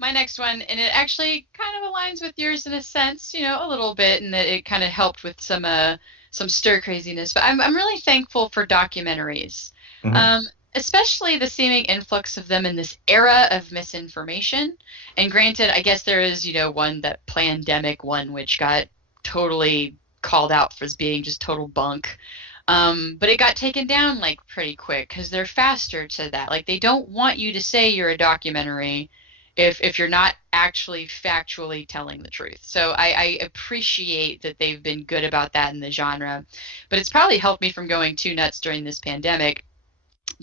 My next one, and it actually kind of aligns with yours in a sense, a little bit, in that it kind of helped with some stir craziness. But I'm really thankful for documentaries, Hmm. um, especially the seeming influx of them in this era of misinformation. And granted, I guess there is, one, that Plandemic one, which got totally called out for as being just total bunk. But it got taken down like pretty quick because they're faster to that. Like they don't want you to say you're a documentary if you're not actually factually telling the truth. So I appreciate that they've been good about that in the genre. But it's probably helped me from going too nuts during this pandemic.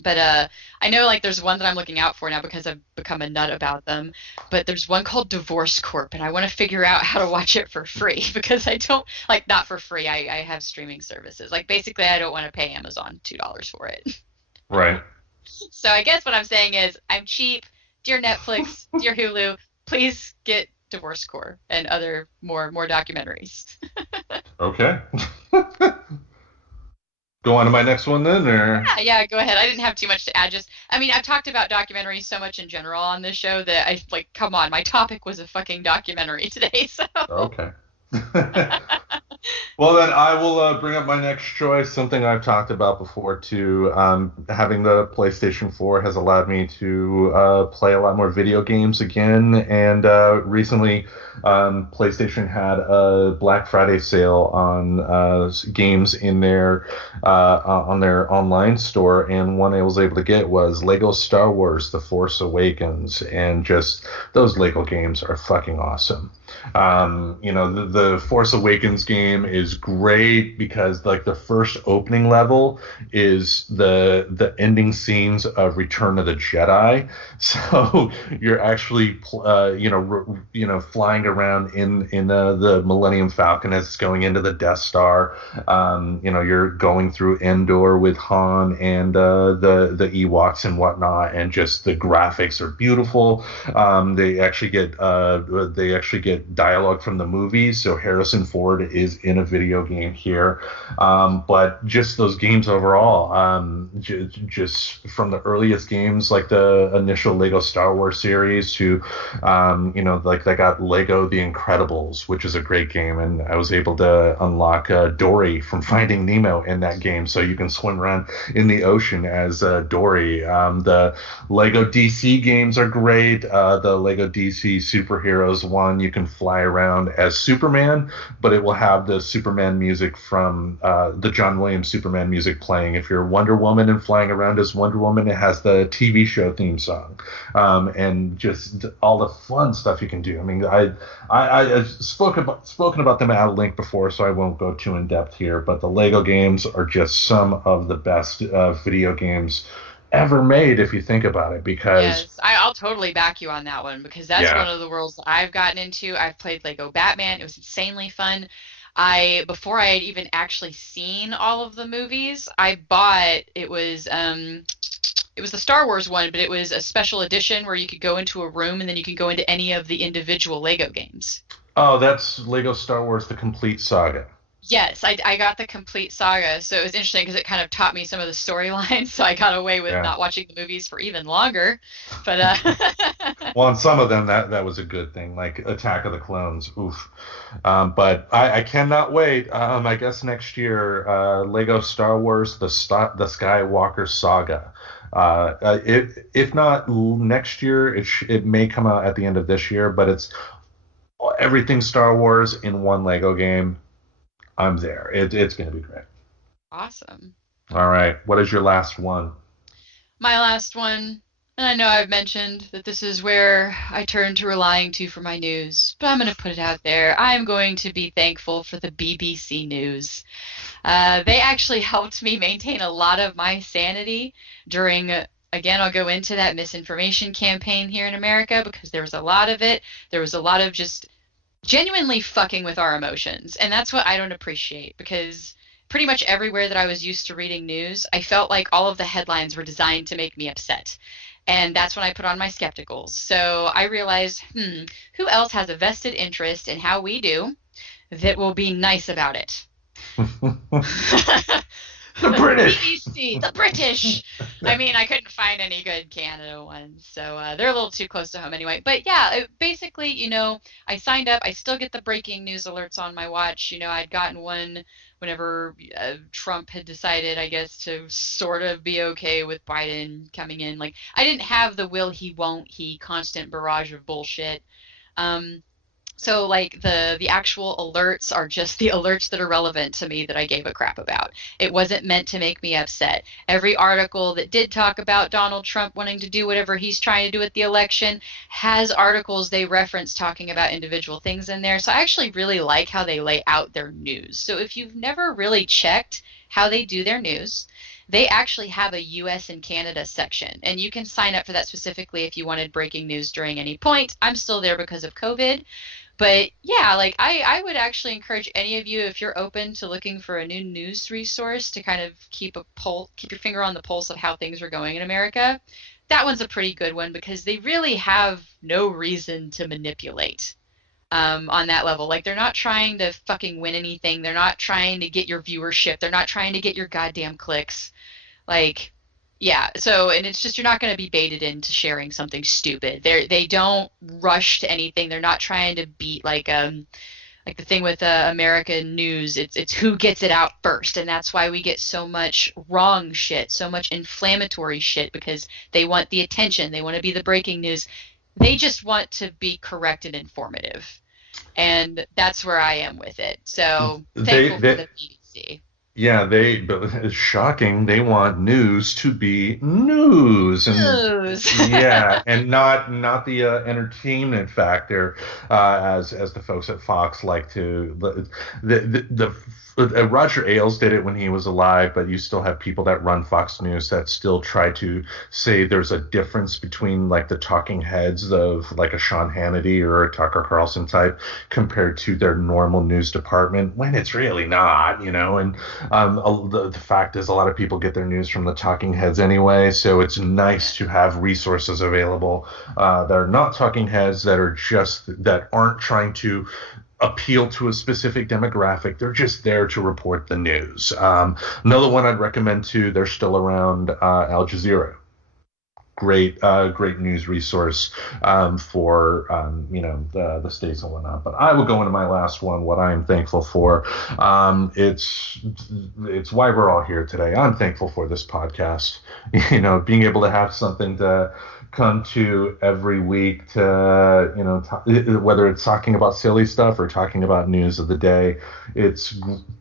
But I know like there's one that I'm looking out for now because I've become a nut about them. But there's one called Divorce Corp, and I want to figure out how to watch it for free because I don't like, not for free. I have streaming services. Like basically, I don't want to pay Amazon $2 for it. Right. So I guess what I'm saying is I'm cheap. Dear Netflix, dear Hulu, please get Divorce Corp and other more documentaries. Okay. Go on to my next one then, or Yeah, go ahead. I didn't have too much to add. Just, I mean, I've talked about documentaries so much in general on this show that I like, come on, my topic was a fucking documentary today. So, okay. Well, then I will bring up my next choice, something I've talked about before too. Having the PlayStation 4 has allowed me to play a lot more video games again, and recently PlayStation had a Black Friday sale on games in their on their online store, and one I was able to get was Lego Star Wars: The Force Awakens, and just those Lego games are fucking awesome. The Force Awakens game is great because like the first opening level is the ending scenes of Return of the Jedi, so you're actually flying around in the Millennium Falcon as it's going into the Death Star. You're going through Endor with Han and the Ewoks and whatnot, and just the graphics are beautiful. They actually get dialogue from the movies, so Harrison Ford is in a video game here. But just those games overall, just from the earliest games like the initial Lego Star Wars series to like they got Lego The Incredibles, which is a great game, and I was able to unlock Dory from Finding Nemo in that game, so you can swim around in the ocean as Dory. The Lego DC games are great. The Lego DC Superheroes one, you can fly around as Superman, but it will have the Superman music from the John Williams Superman music playing. If you're Wonder Woman and flying around as Wonder Woman, it has the TV show theme song, and just all the fun stuff you can do. I mean, I've spoken about them at length before, so I won't go too in depth here. But the Lego games are just some of the best video games ever made, if you think about it, because yes, I'll totally back you on that one because that's yeah. one of the worlds that I've gotten into. I've played Lego Batman. It was insanely fun. Before I had even actually seen all of the movies, I bought, it was it was the Star Wars one, but it was a special edition where you could go into a room and then you can go into any of the individual Lego games. Oh, that's Lego Star Wars: The Complete Saga. Yes, I got the complete saga, so it was interesting because it kind of taught me some of the storylines, so I got away with not watching the movies for even longer. But well, on some of them that was a good thing, like Attack of the Clones. Oof. But I cannot wait. I guess next year, Lego Star Wars: the Skywalker Saga. If not next year, it may come out at the end of this year, but it's everything Star Wars in one Lego game. I'm there. It's going to be great. Awesome. All right. What is your last one? My last one, and I know I've mentioned that this is where I turn to relying to for my news, but I'm going to put it out there. I'm going to be thankful for the BBC News. They actually helped me maintain a lot of my sanity during, again, I'll go into that misinformation campaign here in America because there was a lot of it. There was a lot of just genuinely fucking with our emotions. And that's what I don't appreciate, because pretty much everywhere that I was used to reading news, I felt like all of the headlines were designed to make me upset. And that's when I put on my skepticals. So I realized, who else has a vested interest in how we do that will be nice about it? The British. BBC, the British. I mean, I couldn't find any good Canada ones, so they're a little too close to home anyway. But yeah, basically, I signed up. I still get the breaking news alerts on my watch. I'd gotten one whenever Trump had decided, I guess, to sort of be okay with Biden coming in. Like, I didn't have the will he, won't he constant barrage of bullshit. So, like, the actual alerts are just the alerts that are relevant to me that I gave a crap about. It wasn't meant to make me upset. Every article that did talk about Donald Trump wanting to do whatever he's trying to do at the election has articles they reference talking about individual things in there. So I actually really like how they lay out their news. So if you've never really checked how they do their news, they actually have a US and Canada section, and you can sign up for that specifically if you wanted breaking news during any point. I'm still there because of COVID. But yeah, like I would actually encourage any of you, if you're open to looking for a new news resource to kind of keep your finger on the pulse of how things are going in America, that one's a pretty good one because they really have no reason to manipulate on that level. Like, they're not trying to fucking win anything. They're not trying to get your viewership. They're not trying to get your goddamn clicks. Like, yeah, so, and it's just, you're not going to be baited into sharing something stupid. They don't rush to anything. They're not trying to beat, like the thing with American news. It's who gets it out first, and that's why we get so much wrong shit, so much inflammatory shit, because they want the attention. They want to be the breaking news. They just want to be correct and informative, and that's where I am with it. So thankful for the BBC. Yeah, but it's shocking. They want news to be news. And, yeah, and not the entertainment factor, as the folks at Fox like to. Roger Ailes did it when he was alive, but you still have people that run Fox News that still try to say there's a difference between, like, the talking heads of, like, a Sean Hannity or a Tucker Carlson type compared to their normal news department, when it's really not, And the fact is, a lot of people get their news from the talking heads anyway, so it's nice to have resources available that are not talking heads, that aren't trying to appeal to a specific demographic. They're just there to report the news. Another one I'd recommend too, they're still around, Al Jazeera. Great news resource for the states and whatnot. But I will go into my last one. What I am thankful for, it's why we're all here today. I'm thankful for this podcast. Being able to have something to come to every week to, whether it's talking about silly stuff or talking about news of the day.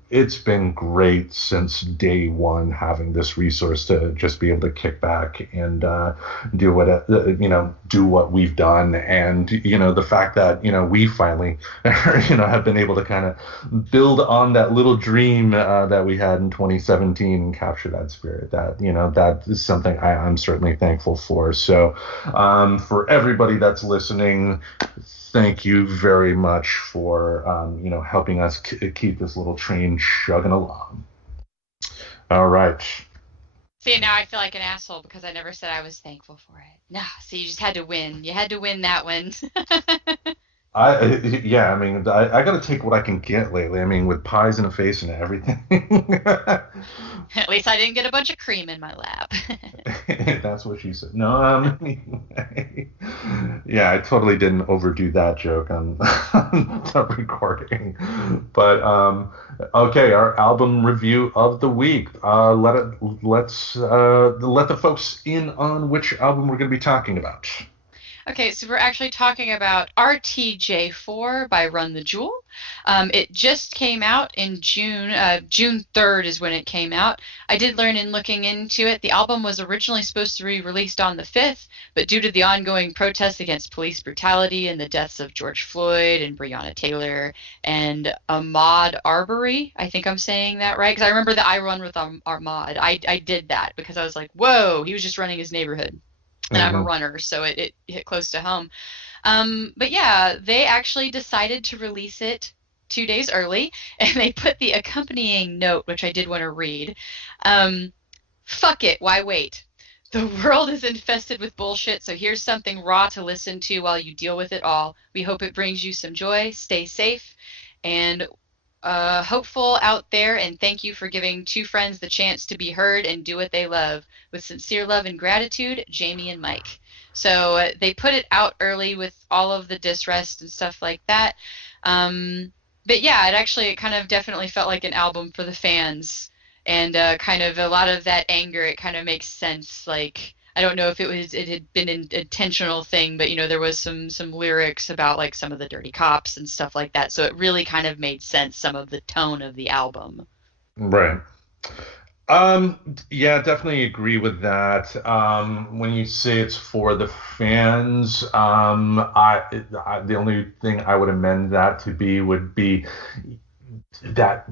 It's been great since day one, having this resource to just be able to kick back and do what we've done. And, the fact that, we finally, have been able to kind of build on that little dream that we had in 2017 and capture that spirit. That is something I'm certainly thankful for. So for everybody that's listening, thank you very much for, helping us keep this little train chugging along. All right. See, now I feel like an asshole because I never said I was thankful for it. No, see, you just had to win. You had to win that one. Yeah, I mean, I got to take what I can get lately. I mean, with pies in the face and everything. At least I didn't get a bunch of cream in my lap. That's what she said. No, yeah, I totally didn't overdo that joke on, on the recording. But okay, our album review of the week. Let's let the folks in on which album we're going to be talking about. Okay, so we're actually talking about RTJ4 by Run the Jewel. It just came out in June. June 3rd is when it came out. I did learn in looking into it, the album was originally supposed to be released on the 5th, but due to the ongoing protests against police brutality and the deaths of George Floyd and Breonna Taylor and Ahmaud Arbery, I think I'm saying that right, because I remember that I run with Ahmaud. I did that because I was like, whoa, he was just running his neighborhood. And I'm a runner, so it hit close to home. But yeah, they actually decided to release it 2 days early, and they put the accompanying note, which I did want to read. Fuck it, why wait? The world is infested with bullshit, so here's something raw to listen to while you deal with it all. We hope it brings you some joy. Stay safe and hopeful out there, and thank you for giving two friends the chance to be heard and do what they love. With sincere love and gratitude, Jamie and Mike. So they put it out early with all of the diss rest and stuff like that. But yeah, it kind of definitely felt like an album for the fans, and kind of a lot of that anger. It kind of makes sense. Like, I don't know if it had been an intentional thing, but there was some lyrics about like some of the dirty cops and stuff like that. So it really kind of made sense, some of the tone of the album. Right. Yeah, definitely agree with that. When you say it's for the fans, the only thing I would amend that to be would be that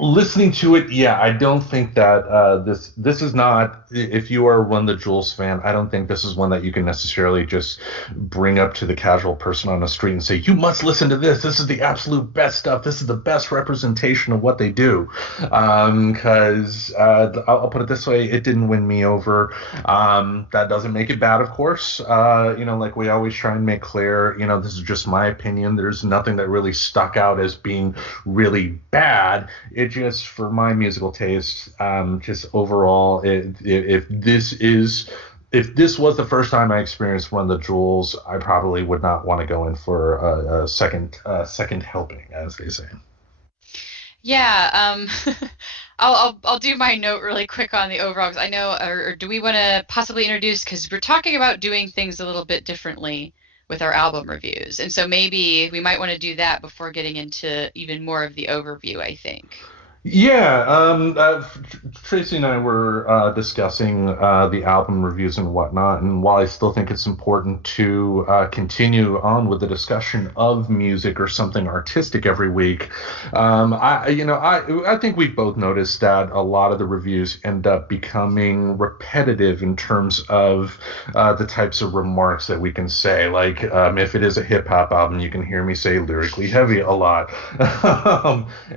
listening to it, yeah, I don't think that this is not, if you are a Run the Jewels fan, I don't think this is one that you can necessarily just bring up to the casual person on the street and say, you must listen to this. This is the absolute best stuff. This is the best representation of what they do. Because I'll put it this way, it didn't win me over. That doesn't make it bad, of course. Like we always try and make clear, this is just my opinion. There's nothing that really stuck out as being really bad. It just, for my musical taste, just overall, if this was the first time I experienced Run the Jewels, I probably would not want to go in for a second helping, as they say. Yeah, I'll do my note really quick on the overall, because I know, or do we want to possibly introduce, because we're talking about doing things a little bit differently with our album reviews, and so maybe we might want to do that before getting into even more of the overview, I think. Yeah, Tracy and I were discussing the album reviews and whatnot, and while I still think it's important to continue on with the discussion of music or something artistic every week, I think we've both noticed that a lot of the reviews end up becoming repetitive in terms of the types of remarks that we can say. Like, if it is a hip hop album, you can hear me say lyrically heavy a lot,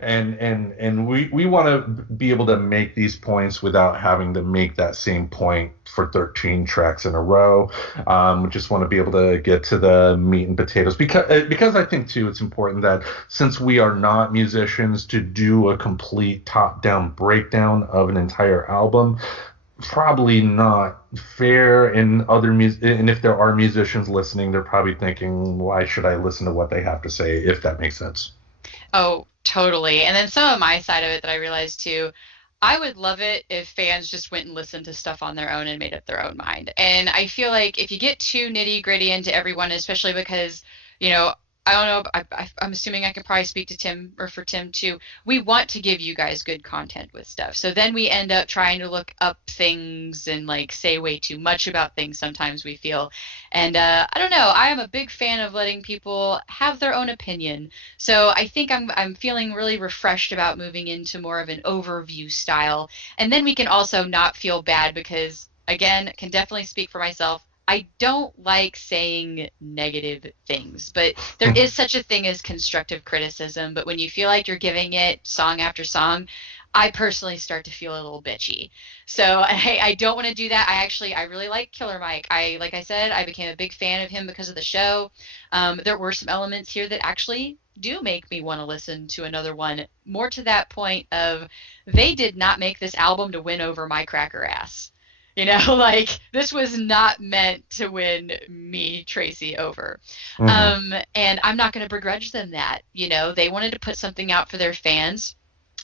and we want to be able to make these points without having to make that same point for 13 tracks in a row. We just want to be able to get to the meat and potatoes, because I think too it's important that, since we are not musicians, to do a complete top-down breakdown of an entire album, probably not fair. And if there are musicians listening, they're probably thinking, why should I listen to what they have to say, if that makes sense? Oh, totally. And then some of my side of it that I realized too, I would love it if fans just went and listened to stuff on their own and made up their own mind. And I feel like if you get too nitty gritty into everyone, especially because, I don't know, I'm assuming I can probably speak to Tim, or for Tim too. We want to give you guys good content with stuff. So then we end up trying to look up things and like say way too much about things sometimes, we feel. And I don't know, I am a big fan of letting people have their own opinion. So I think I'm feeling really refreshed about moving into more of an overview style. And then we can also not feel bad because, again, can definitely speak for myself, I don't like saying negative things, but there is such a thing as constructive criticism. But when you feel like you're giving it song after song, I personally start to feel a little bitchy. So I don't want to do that. I really like Killer Mike. Like I said, I became a big fan of him because of the show. There were some elements here that actually do make me want to listen to another one. More to that point of, they did not make this album to win over my cracker ass. Like, this was not meant to win me, Tracy, over. And I'm not going to begrudge them that. They wanted to put something out for their fans.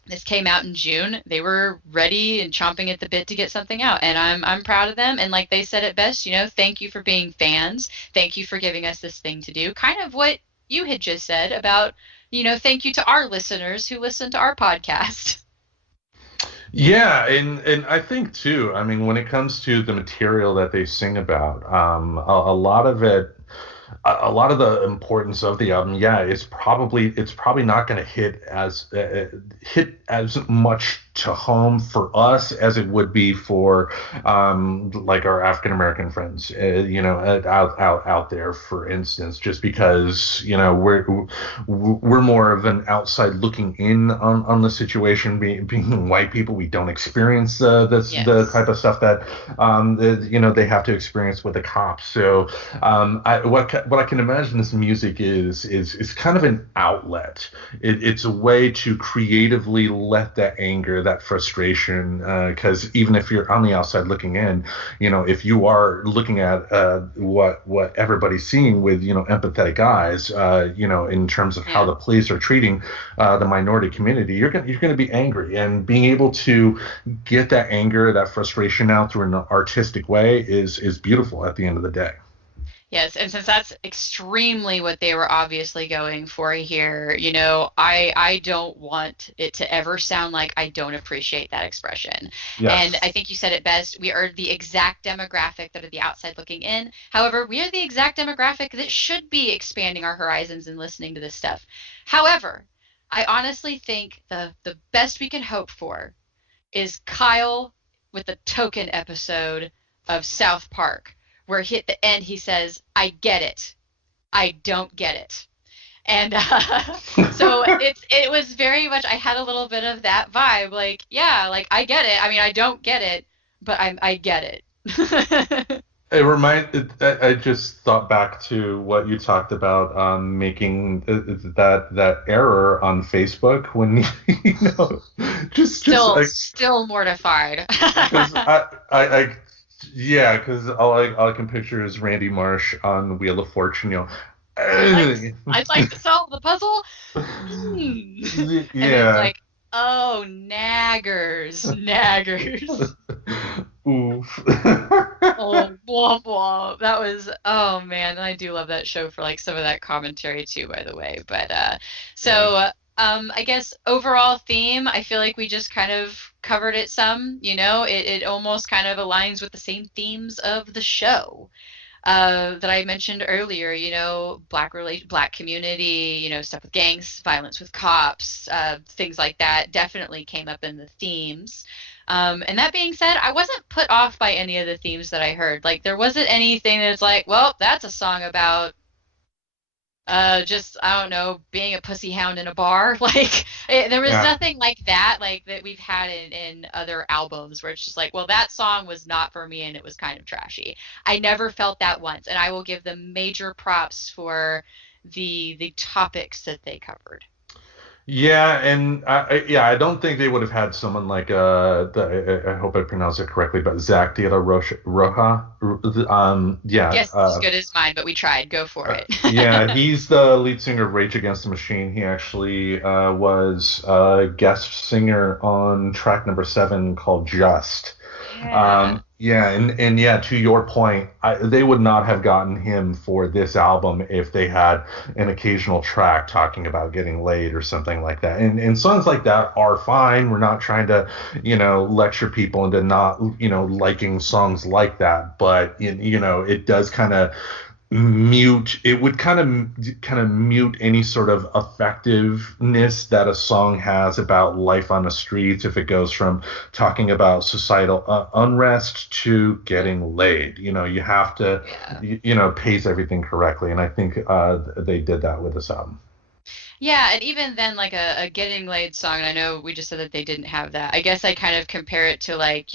This came out in June. They were ready and chomping at the bit to get something out, and I'm proud of them. And like they said it best, thank you for being fans. Thank you for giving us this thing to do. Kind of what you had just said about, thank you to our listeners who listen to our podcast. Yeah, and I think too, I mean, when it comes to the material that they sing about, a lot of it, a lot of the importance of the album, it's probably not going to hit as much to home for us as it would be for like our African American friends, out there, for instance, just because we're more of an outside looking in on the situation. Being white people, we don't experience the type of stuff that they have to experience with the cops. So what I can imagine this music is kind of an outlet. It's a way to creatively let that anger, that frustration, because even if you're on the outside looking in, if you are looking at what everybody's seeing with empathetic eyes, in terms of how the police are treating the minority community, you're going to be angry, and being able to get that anger, that frustration out through an artistic way is beautiful at the end of the day. Yes, and since that's extremely what they were obviously going for here, I don't want it to ever sound like I don't appreciate that expression. Yes. And I think you said it best. We are the exact demographic that are the outside looking in. However, we are the exact demographic that should be expanding our horizons and listening to this stuff. However, I honestly think the best we can hope for is Kyle with the token episode of South Park, where at the end he says, "I get it. I don't get it." And so it was very much, I had a little bit of that vibe, like, yeah, like, I get it. I mean, I don't get it, but I get it. I just thought back to what you talked about, making that error on Facebook when still mortified. Because all I can picture is Randy Marsh on Wheel of Fortune. I'd like to solve the puzzle. And it's like, oh, naggers. Oof. Oh, womp womp. That was, oh man, I do love that show for like some of that commentary too, by the way. But I guess overall theme, I feel like we just kind of covered it some. It almost kind of aligns with the same themes of the show that I mentioned earlier. Black community, stuff with gangs, violence with cops, things like that definitely came up in the themes. And that being said, I wasn't put off by any of the themes that I heard. Like, there wasn't anything that's like, well, that's a song about just, I don't know, being a pussy hound in a bar. Like, there was nothing like that, like that we've had in other albums where it's just like, well, that song was not for me and it was kind of trashy. I never felt that once, and I will give them major props for the topics that they covered. Yeah, and I don't think they would have had someone like I hope I pronounced it correctly, but Zach De La Rocha. Guess as good as mine, but we tried. Go for it. Yeah, he's the lead singer of Rage Against the Machine. He actually was a guest singer on track number 7 called Just. And to your point, they would not have gotten him for this album if they had an occasional track talking about getting laid or something like that. And songs like that are fine. We're not trying to, lecture people into not, liking songs like that. But, it does kind of mute any sort of effectiveness that a song has about life on the streets if it goes from talking about societal unrest to getting laid. You have to pace everything correctly, and I think they did that with this album. Yeah, and even then, like a Getting Laid song, and I know we just said that they didn't have that. I guess I kind of compare it to like,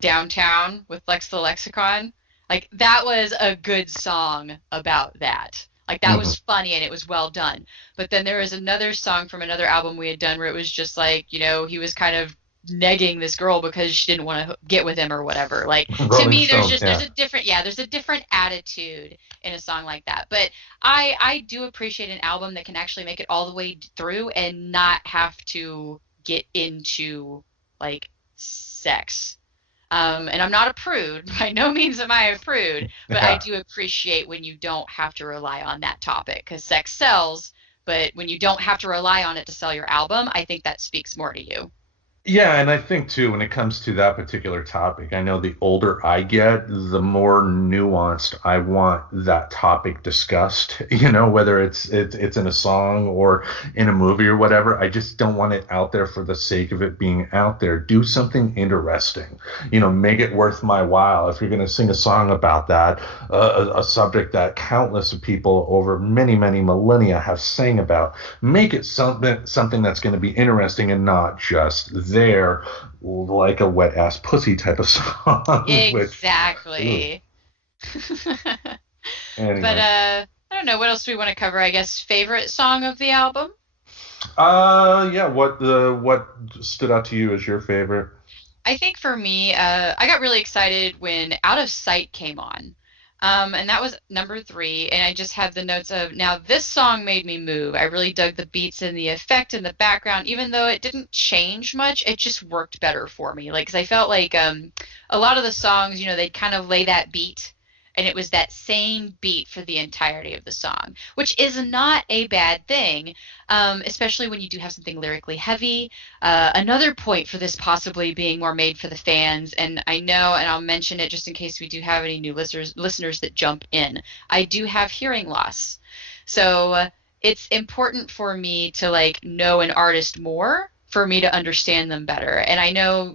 Downtown with Lex the Lexicon. Like that was a good song about that. Like that Hmm. was funny and it was well done. But then there was another song from another album we had done where it was just like, he was kind of negging this girl because she didn't want to get with him or whatever. Like to Rolling me there's Stone, just yeah. there's a different attitude in a song like that. But I do appreciate an album that can actually make it all the way through and not have to get into like sex. And I'm not a prude. By no means am I a prude, but I Yeah. do appreciate when you don't have to rely on that topic because sex sells. But when you don't have to rely on it to sell your album, I think that speaks more to you. Yeah, and I think too, when it comes to that particular topic, I know the older I get, the more nuanced I want that topic discussed. Whether it's in a song or in a movie or whatever. I just don't want it out there for the sake of it being out there. Do something interesting. Make it worth my while. If you're going to sing a song about that, a subject that countless of people over many, many millennia have sang about, make it something that's going to be interesting and not just there like a wet ass pussy type of song. Which, ooh, Exactly. But anyway. I don't know what else we want to cover. I guess favorite song of the album. Yeah. What stood out to you as your favorite? I think for me, I got really excited when Out of Sight came on. And that was number 3. And I just had the notes of, now this song made me move. I really dug the beats and the effect in the background, even though it didn't change much, it just worked better for me. Like, 'cause I felt like a lot of the songs, they'd kind of lay that beat, and it was that same beat for the entirety of the song, which is not a bad thing, especially when you do have something lyrically heavy. Another point for this possibly being more made for the fans, and I know, and I'll mention it just in case we do have any new listeners that jump in. I do have hearing loss, so it's important for me to like know an artist more for me to understand them better. And I know,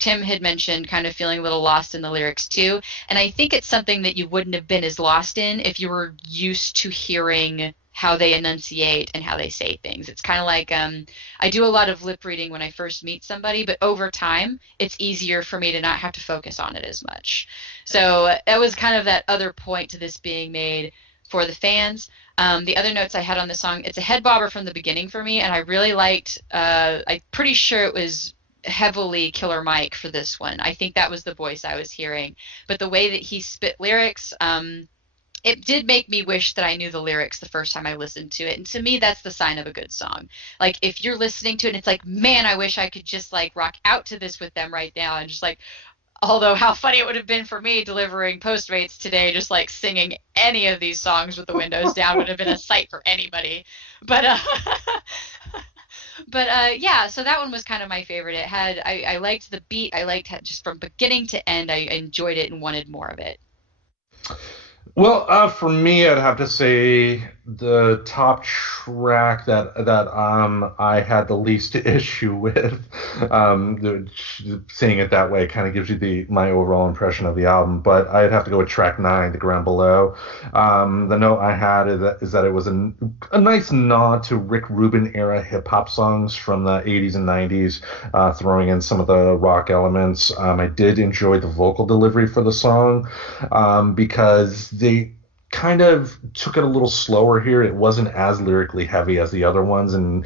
Tim had mentioned kind of feeling a little lost in the lyrics too. And I think it's something that you wouldn't have been as lost in if you were used to hearing how they enunciate and how they say things. It's kind of like I do a lot of lip reading when I first meet somebody, but over time, it's easier for me to not have to focus on it as much. So that was kind of that other point to this being made for the fans. The other notes I had on the song, it's a head bobber from the beginning for me, and I really liked, I'm pretty sure it was heavily Killer Mike for this one. I think that was the voice I was hearing. But the way that he spit lyrics, it did make me wish that I knew the lyrics the first time I listened to it. And to me, that's the sign of a good song. Like, if you're listening to it and it's like, man, I wish I could just like rock out to this with them right now and just like, although how funny it would have been for me delivering Postmates today, just like singing any of these songs with the windows down would have been a sight for anybody. But yeah, so that one was kind of my favorite. I liked the beat. I liked how, just from beginning to end, I enjoyed it and wanted more of it. Well, for me, I'd have to say the top track that I had the least issue with. Saying it that way kind of gives you the my overall impression of the album, but I'd have to go with track 9, The Ground Below. The note I had is that it was a nice nod to Rick Rubin era hip hop songs from the 80s and 90s, throwing in some of the rock elements. I did enjoy the vocal delivery for the song, because they kind of took it a little slower here. It wasn't as lyrically heavy as the other ones, and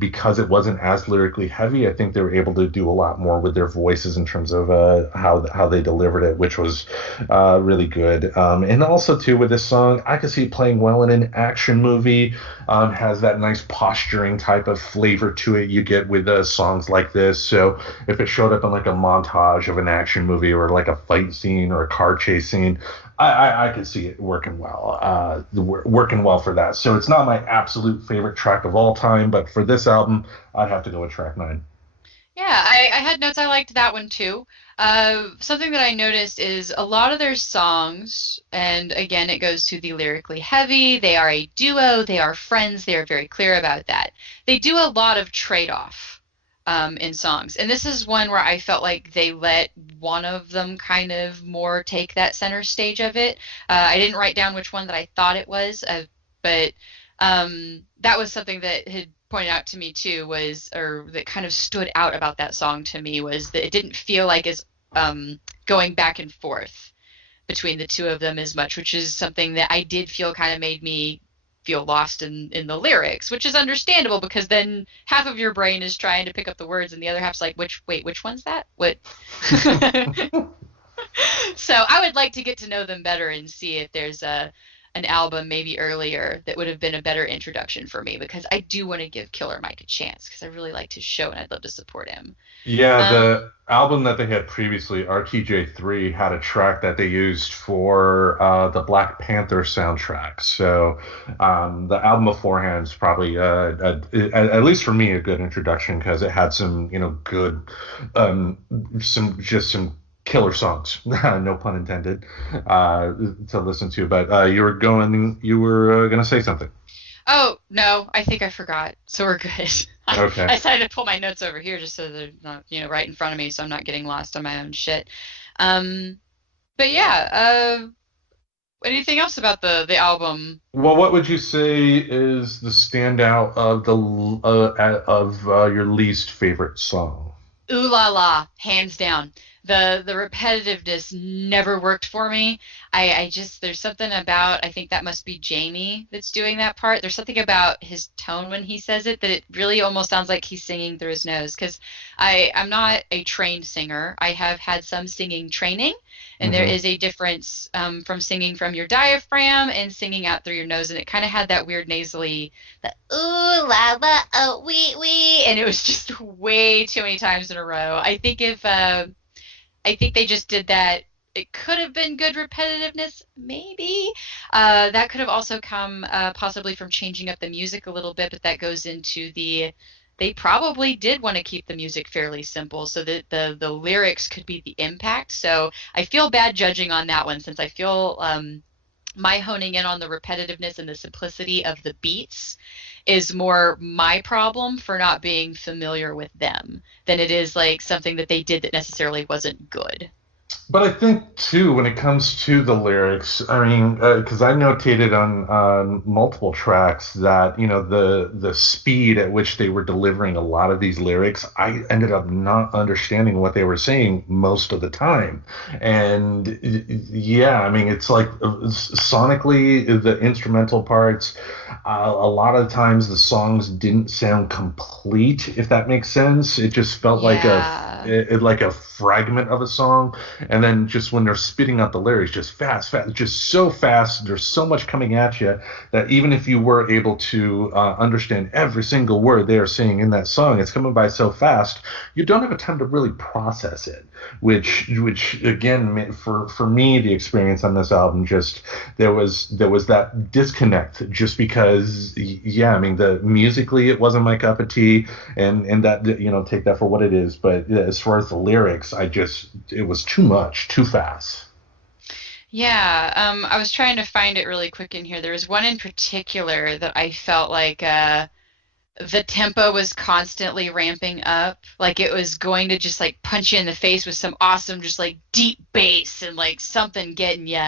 because it wasn't as lyrically heavy, I think they were able to do a lot more with their voices in terms of how they delivered it, which was really good. And also too, with this song, I could see it playing well in an action movie. Has that nice posturing type of flavor to it you get with songs like this. So if it showed up in like a montage of an action movie or like a fight scene or a car chase scene, I could see it working well for that. So it's not my absolute favorite track of all time, but for this album, I'd have to go with track 9. Yeah, I had notes. I liked that one too. Something that I noticed is a lot of their songs, and again, it goes to the lyrically heavy. They are a duo. They are friends. They are very clear about that. They do a lot of trade-off in songs, and this is one where I felt like they let one of them kind of more take that center stage of it. I didn't write down which one that I thought it was, but that was something that had pointed out to me too, or that kind of stood out about that song to me, was that it didn't feel like as going back and forth between the two of them as much, which is something that I did feel kind of made me feel lost in the lyrics, which is understandable, because then half of your brain is trying to pick up the words and the other half's like, which one's that? What? So I would like to get to know them better and see if there's an album maybe earlier that would have been a better introduction for me, because I do want to give Killer Mike a chance, because I really like his show and I'd love to support him. Yeah, the album that they had previously, RTJ 3, had a track that they used for the Black Panther soundtrack. So the album beforehand is probably, at least for me, a good introduction, because it had some, good, some killer songs, no pun intended, to listen to. But you were gonna say something. Oh no, I think I forgot. So we're good. Okay. I decided to pull my notes over here just so they're not, right in front of me, so I'm not getting lost on my own shit. But yeah. Anything else about the album? Well, what would you say is the standout of your least favorite song? Ooh La La, hands down. The repetitiveness never worked for me. I just, there's something about, I think that must be Jamie that's doing that part. There's something about his tone when he says it that it really almost sounds like he's singing through his nose, because I'm not a trained singer. I have had some singing training, and there is a difference from singing from your diaphragm and singing out through your nose, and it kind of had that weird nasally, the ooh la la oh wee, and it was just way too many times in a row. I think they just did that. It could have been good repetitiveness, maybe. That could have also come possibly from changing up the music a little bit, but that goes into they probably did want to keep the music fairly simple so that the lyrics could be the impact. So I feel bad judging on that one, since I feel my honing in on the repetitiveness and the simplicity of the beats is more my problem for not being familiar with them than it is like something that they did that necessarily wasn't good. But I think, too, when it comes to the lyrics, I mean, because I notated on multiple tracks that, the speed at which they were delivering a lot of these lyrics, I ended up not understanding what they were saying most of the time. And, yeah, I mean, it's like sonically, the instrumental parts, a lot of times the songs didn't sound complete, if that makes sense. It just felt like a fragment of a song. And then just when they're spitting out the lyrics, just fast, just so fast, there's so much coming at you that even if you were able to understand every single word they are saying in that song, it's coming by so fast, you don't have a time to really process it. Which again, for me, the experience on this album, just there was that disconnect, just because, yeah, I mean, musically it wasn't my cup of tea, and that, take that for what it is. But as far as the lyrics, it was too much, too fast. Yeah, I was trying to find it really quick in here. There was one in particular that I felt like the tempo was constantly ramping up, like it was going to just like punch you in the face with some awesome, just like deep bass and like something getting you.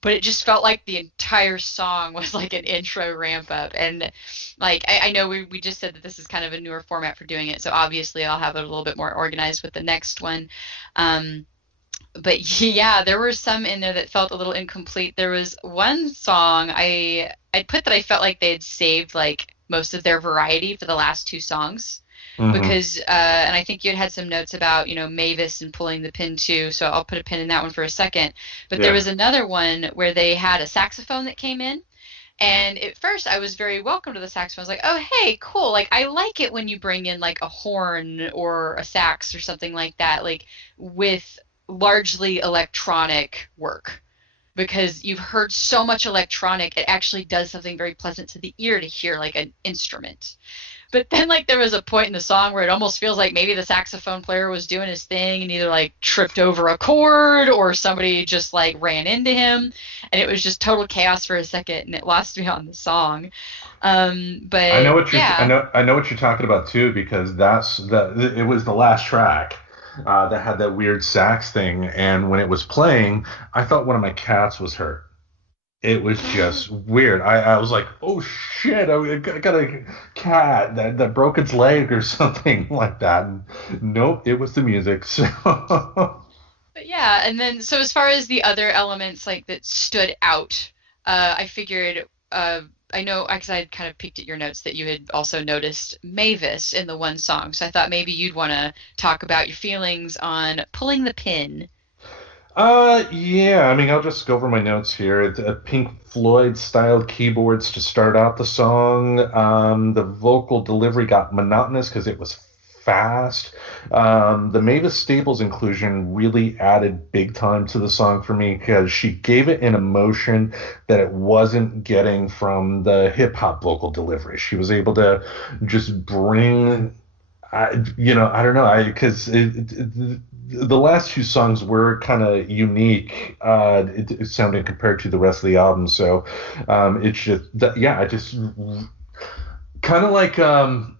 But it just felt like the entire song was like an intro ramp up. And like, I know we just said that this is kind of a newer format for doing it, so obviously I'll have it a little bit more organized with the next one. But yeah, there were some in there that felt a little incomplete. There was one song I put that I felt like they had saved like most of their variety for the last two songs. Because and I think you had some notes about Mavis and pulling the pin too, so I'll put a pin in that one for a second. But there was another one where they had a saxophone that came in, and at first I was very welcome to the saxophone. I was like, oh hey, cool, like I like it when you bring in like a horn or a sax or something like that, like with largely electronic work, because you've heard so much electronic, it actually does something very pleasant to the ear to hear like an instrument. But then like there was a point in the song where it almost feels like maybe the saxophone player was doing his thing and either like tripped over a chord or somebody just like ran into him, and it was just total chaos for a second, and it lost me on the song. But I know what you're talking about too, because it was the last track that had that weird sax thing, and when it was playing, I thought one of my cats was hurt. it was just weird. I was like, oh shit, I got a cat that broke its leg or something like that. And nope, it was the music. So But yeah, and then so as far as the other elements like that stood out, I figured I know because I had kind of peeked at your notes that you had also noticed Mavis in the one song. So I thought maybe you'd want to talk about your feelings on pulling the pin. yeah, I mean, I'll just go over my notes here. It's a Pink Floyd styled keyboards to start out the song. The vocal delivery got monotonous because it was fast. The Mavis Staples inclusion really added big time to the song for me because she gave it an emotion that it wasn't getting from the hip hop vocal delivery. She was able to just bring I don't know, because the last two songs were kind of unique, it sounded compared to the rest of the album. So, it's just that, yeah, I just kind of like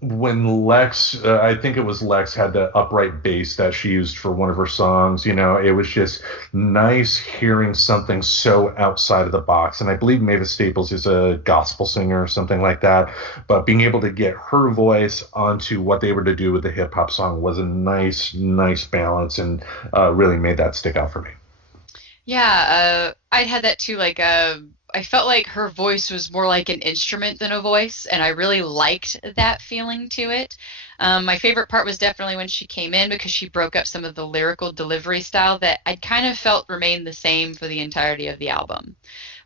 when Lex, I think it was Lex, had the upright bass that she used for one of her songs. It was just nice hearing something so outside of the box. And I believe Mavis Staples is a gospel singer or something like that. But being able to get her voice onto what they were to do with the hip hop song was a nice balance, and really made that stick out for me. Yeah, I had that too. Like, I felt like her voice was more like an instrument than a voice, and I really liked that feeling to it. My favorite part was definitely when she came in because she broke up some of the lyrical delivery style that I kind of felt remained the same for the entirety of the album,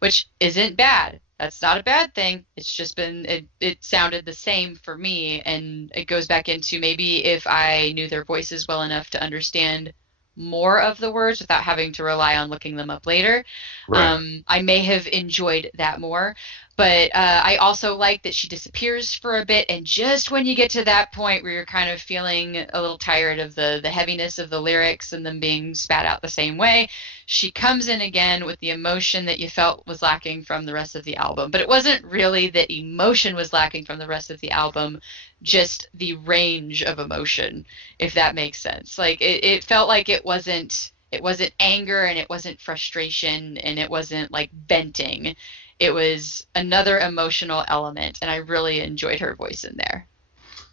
which isn't bad. That's not a bad thing. It's just it sounded the same for me, and it goes back into maybe if I knew their voices well enough to understand more of the words without having to rely on looking them up later. Right. I may have enjoyed that more. But I also like that she disappears for a bit, and just when you get to that point where you're kind of feeling a little tired of the heaviness of the lyrics and them being spat out the same way, she comes in again with the emotion that you felt was lacking from the rest of the album. But it wasn't really that emotion was lacking from the rest of the album, just the range of emotion, if that makes sense. Like it felt like it wasn't anger, and it wasn't frustration, and it wasn't like venting. It was another emotional element, and I really enjoyed her voice in there.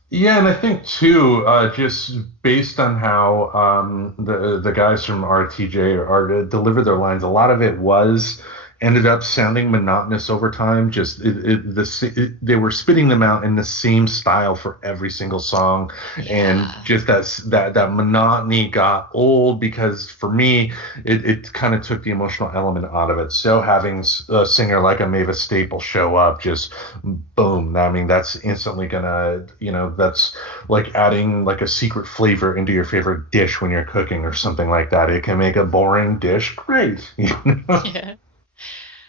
Yeah, and I think too, just based on how the guys from RTJ are deliver their lines, a lot of it was ended up sounding monotonous over time. Just they were spitting them out in the same style for every single song, and Yeah. just that monotony got old because for me, it kind of took the emotional element out of it. So having a singer like a Mavis Staples show up, just boom. I mean, that's instantly gonna, that's like adding like a secret flavor into your favorite dish when you're cooking or something like that. It can make a boring dish great. Yeah.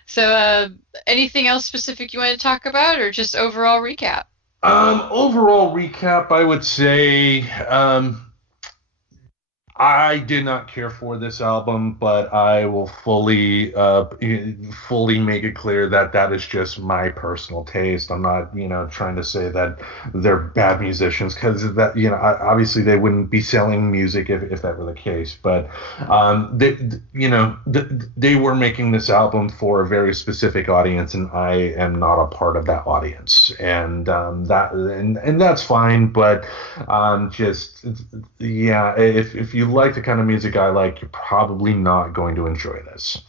So, anything else specific you want to talk about, or just overall recap? Overall recap, I would say, I did not care for this album, but I will fully make it clear that that is just my personal taste. I'm not, trying to say that they're bad musicians because that, obviously they wouldn't be selling music if that were the case. But they were making this album for a very specific audience, and I am not a part of that audience, and and that's fine. But just yeah, if you like the kind of music I like, you're probably not going to enjoy this.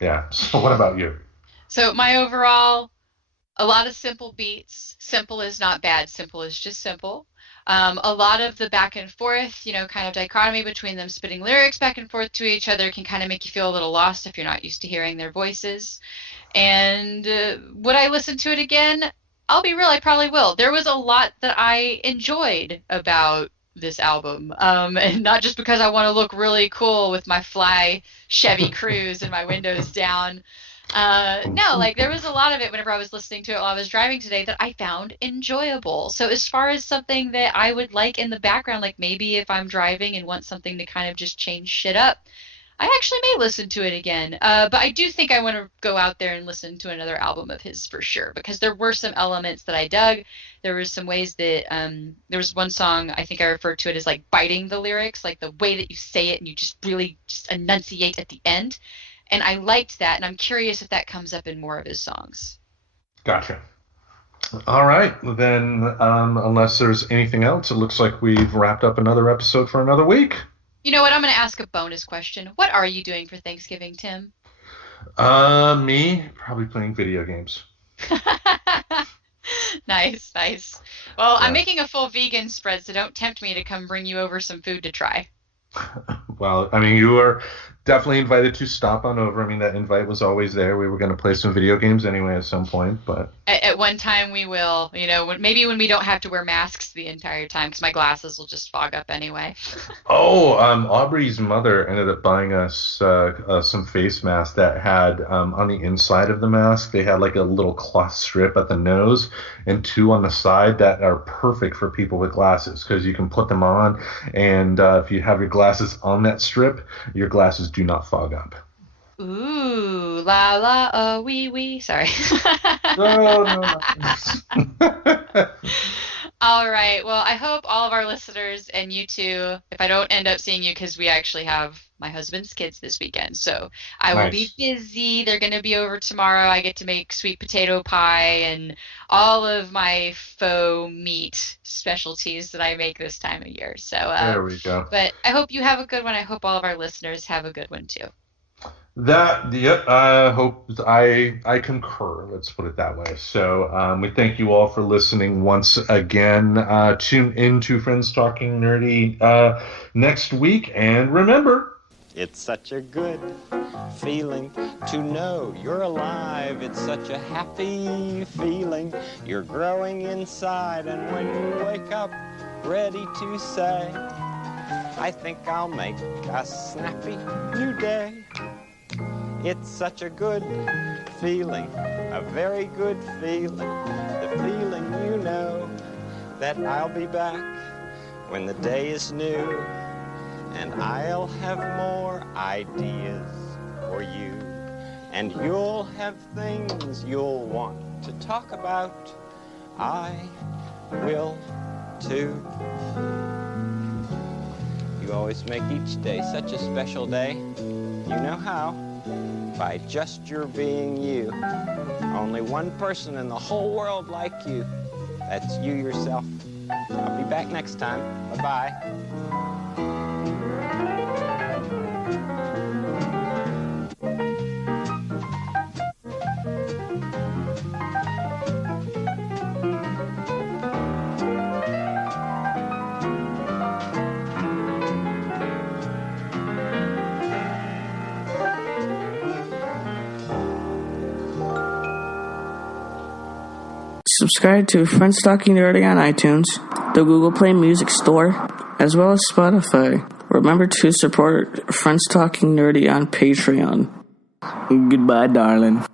Yeah. So what about you? So, my overall, a lot of simple beats. Simple is not bad. Simple is just simple. A lot of the back and forth, kind of dichotomy between them spitting lyrics back and forth to each other can kind of make you feel a little lost if you're not used to hearing their voices. And would I listen to it again? I'll be real, I probably will. There was a lot that I enjoyed about this album, and not just because I want to look really cool with my fly Chevy Cruze and my windows down. No, like there was a lot of it whenever I was listening to it while I was driving today that I found enjoyable. So as far as something that I would like in the background, like maybe if I'm driving and want something to kind of just change shit up, I actually may listen to it again. But I do think I want to go out there and listen to another album of his for sure, because there were some elements that I dug. There were some ways that there was one song I think I referred to it as like biting the lyrics, like the way that you say it and you just really just enunciate at the end. And I liked that, and I'm curious if that comes up in more of his songs. Gotcha. All right, then, unless there's anything else, it looks like we've wrapped up another episode for another week. You know what? I'm going to ask a bonus question. What are you doing for Thanksgiving, Tim? Me, probably playing video games. Nice. Well, Yeah. I'm making a full vegan spread, so don't tempt me to come bring you over some food to try. Well, I mean, you are definitely invited to stop on over. I mean, that invite was always there. We were going to play some video games anyway at some point, but... At one time we will, maybe when we don't have to wear masks the entire time, because my glasses will just fog up anyway. Oh, Aubrey's mother ended up buying us some face masks that had, on the inside of the mask, they had like a little cloth strip at the nose and 2 on the side that are perfect for people with glasses, because you can put them on, and if you have your glasses on that strip, your glasses do not fog up. Ooh, la la, oh, wee wee. Sorry. No. All right. Well, I hope all of our listeners and you too, if I don't end up seeing you, because we actually have my husband's kids this weekend, so I will be busy. They're going to be over tomorrow. I get to make sweet potato pie and all of my faux meat specialties that I make this time of year. So there we go. But I hope you have a good one. I hope all of our listeners have a good one too. I hope I concur. Let's put it that way. So we thank you all for listening once again. Tune in to Friends Talking Nerdy next week, and remember, it's such a good feeling to know you're alive. It's such a happy feeling. You're growing inside, and when you wake up ready to say, I think I'll make a snappy new day. It's such a good feeling, a very good feeling, the feeling you know that I'll be back when the day is new, and I'll have more ideas for you, and you'll have things you'll want to talk about. I will too. You always make each day such a special day. You know how? By just your being you. Only one person in the whole world like you. That's you yourself. I'll be back next time. Bye-bye. Subscribe to Friends Talking Nerdy on iTunes, the Google Play Music Store, as well as Spotify. Remember to support Friends Talking Nerdy on Patreon. Goodbye, darling.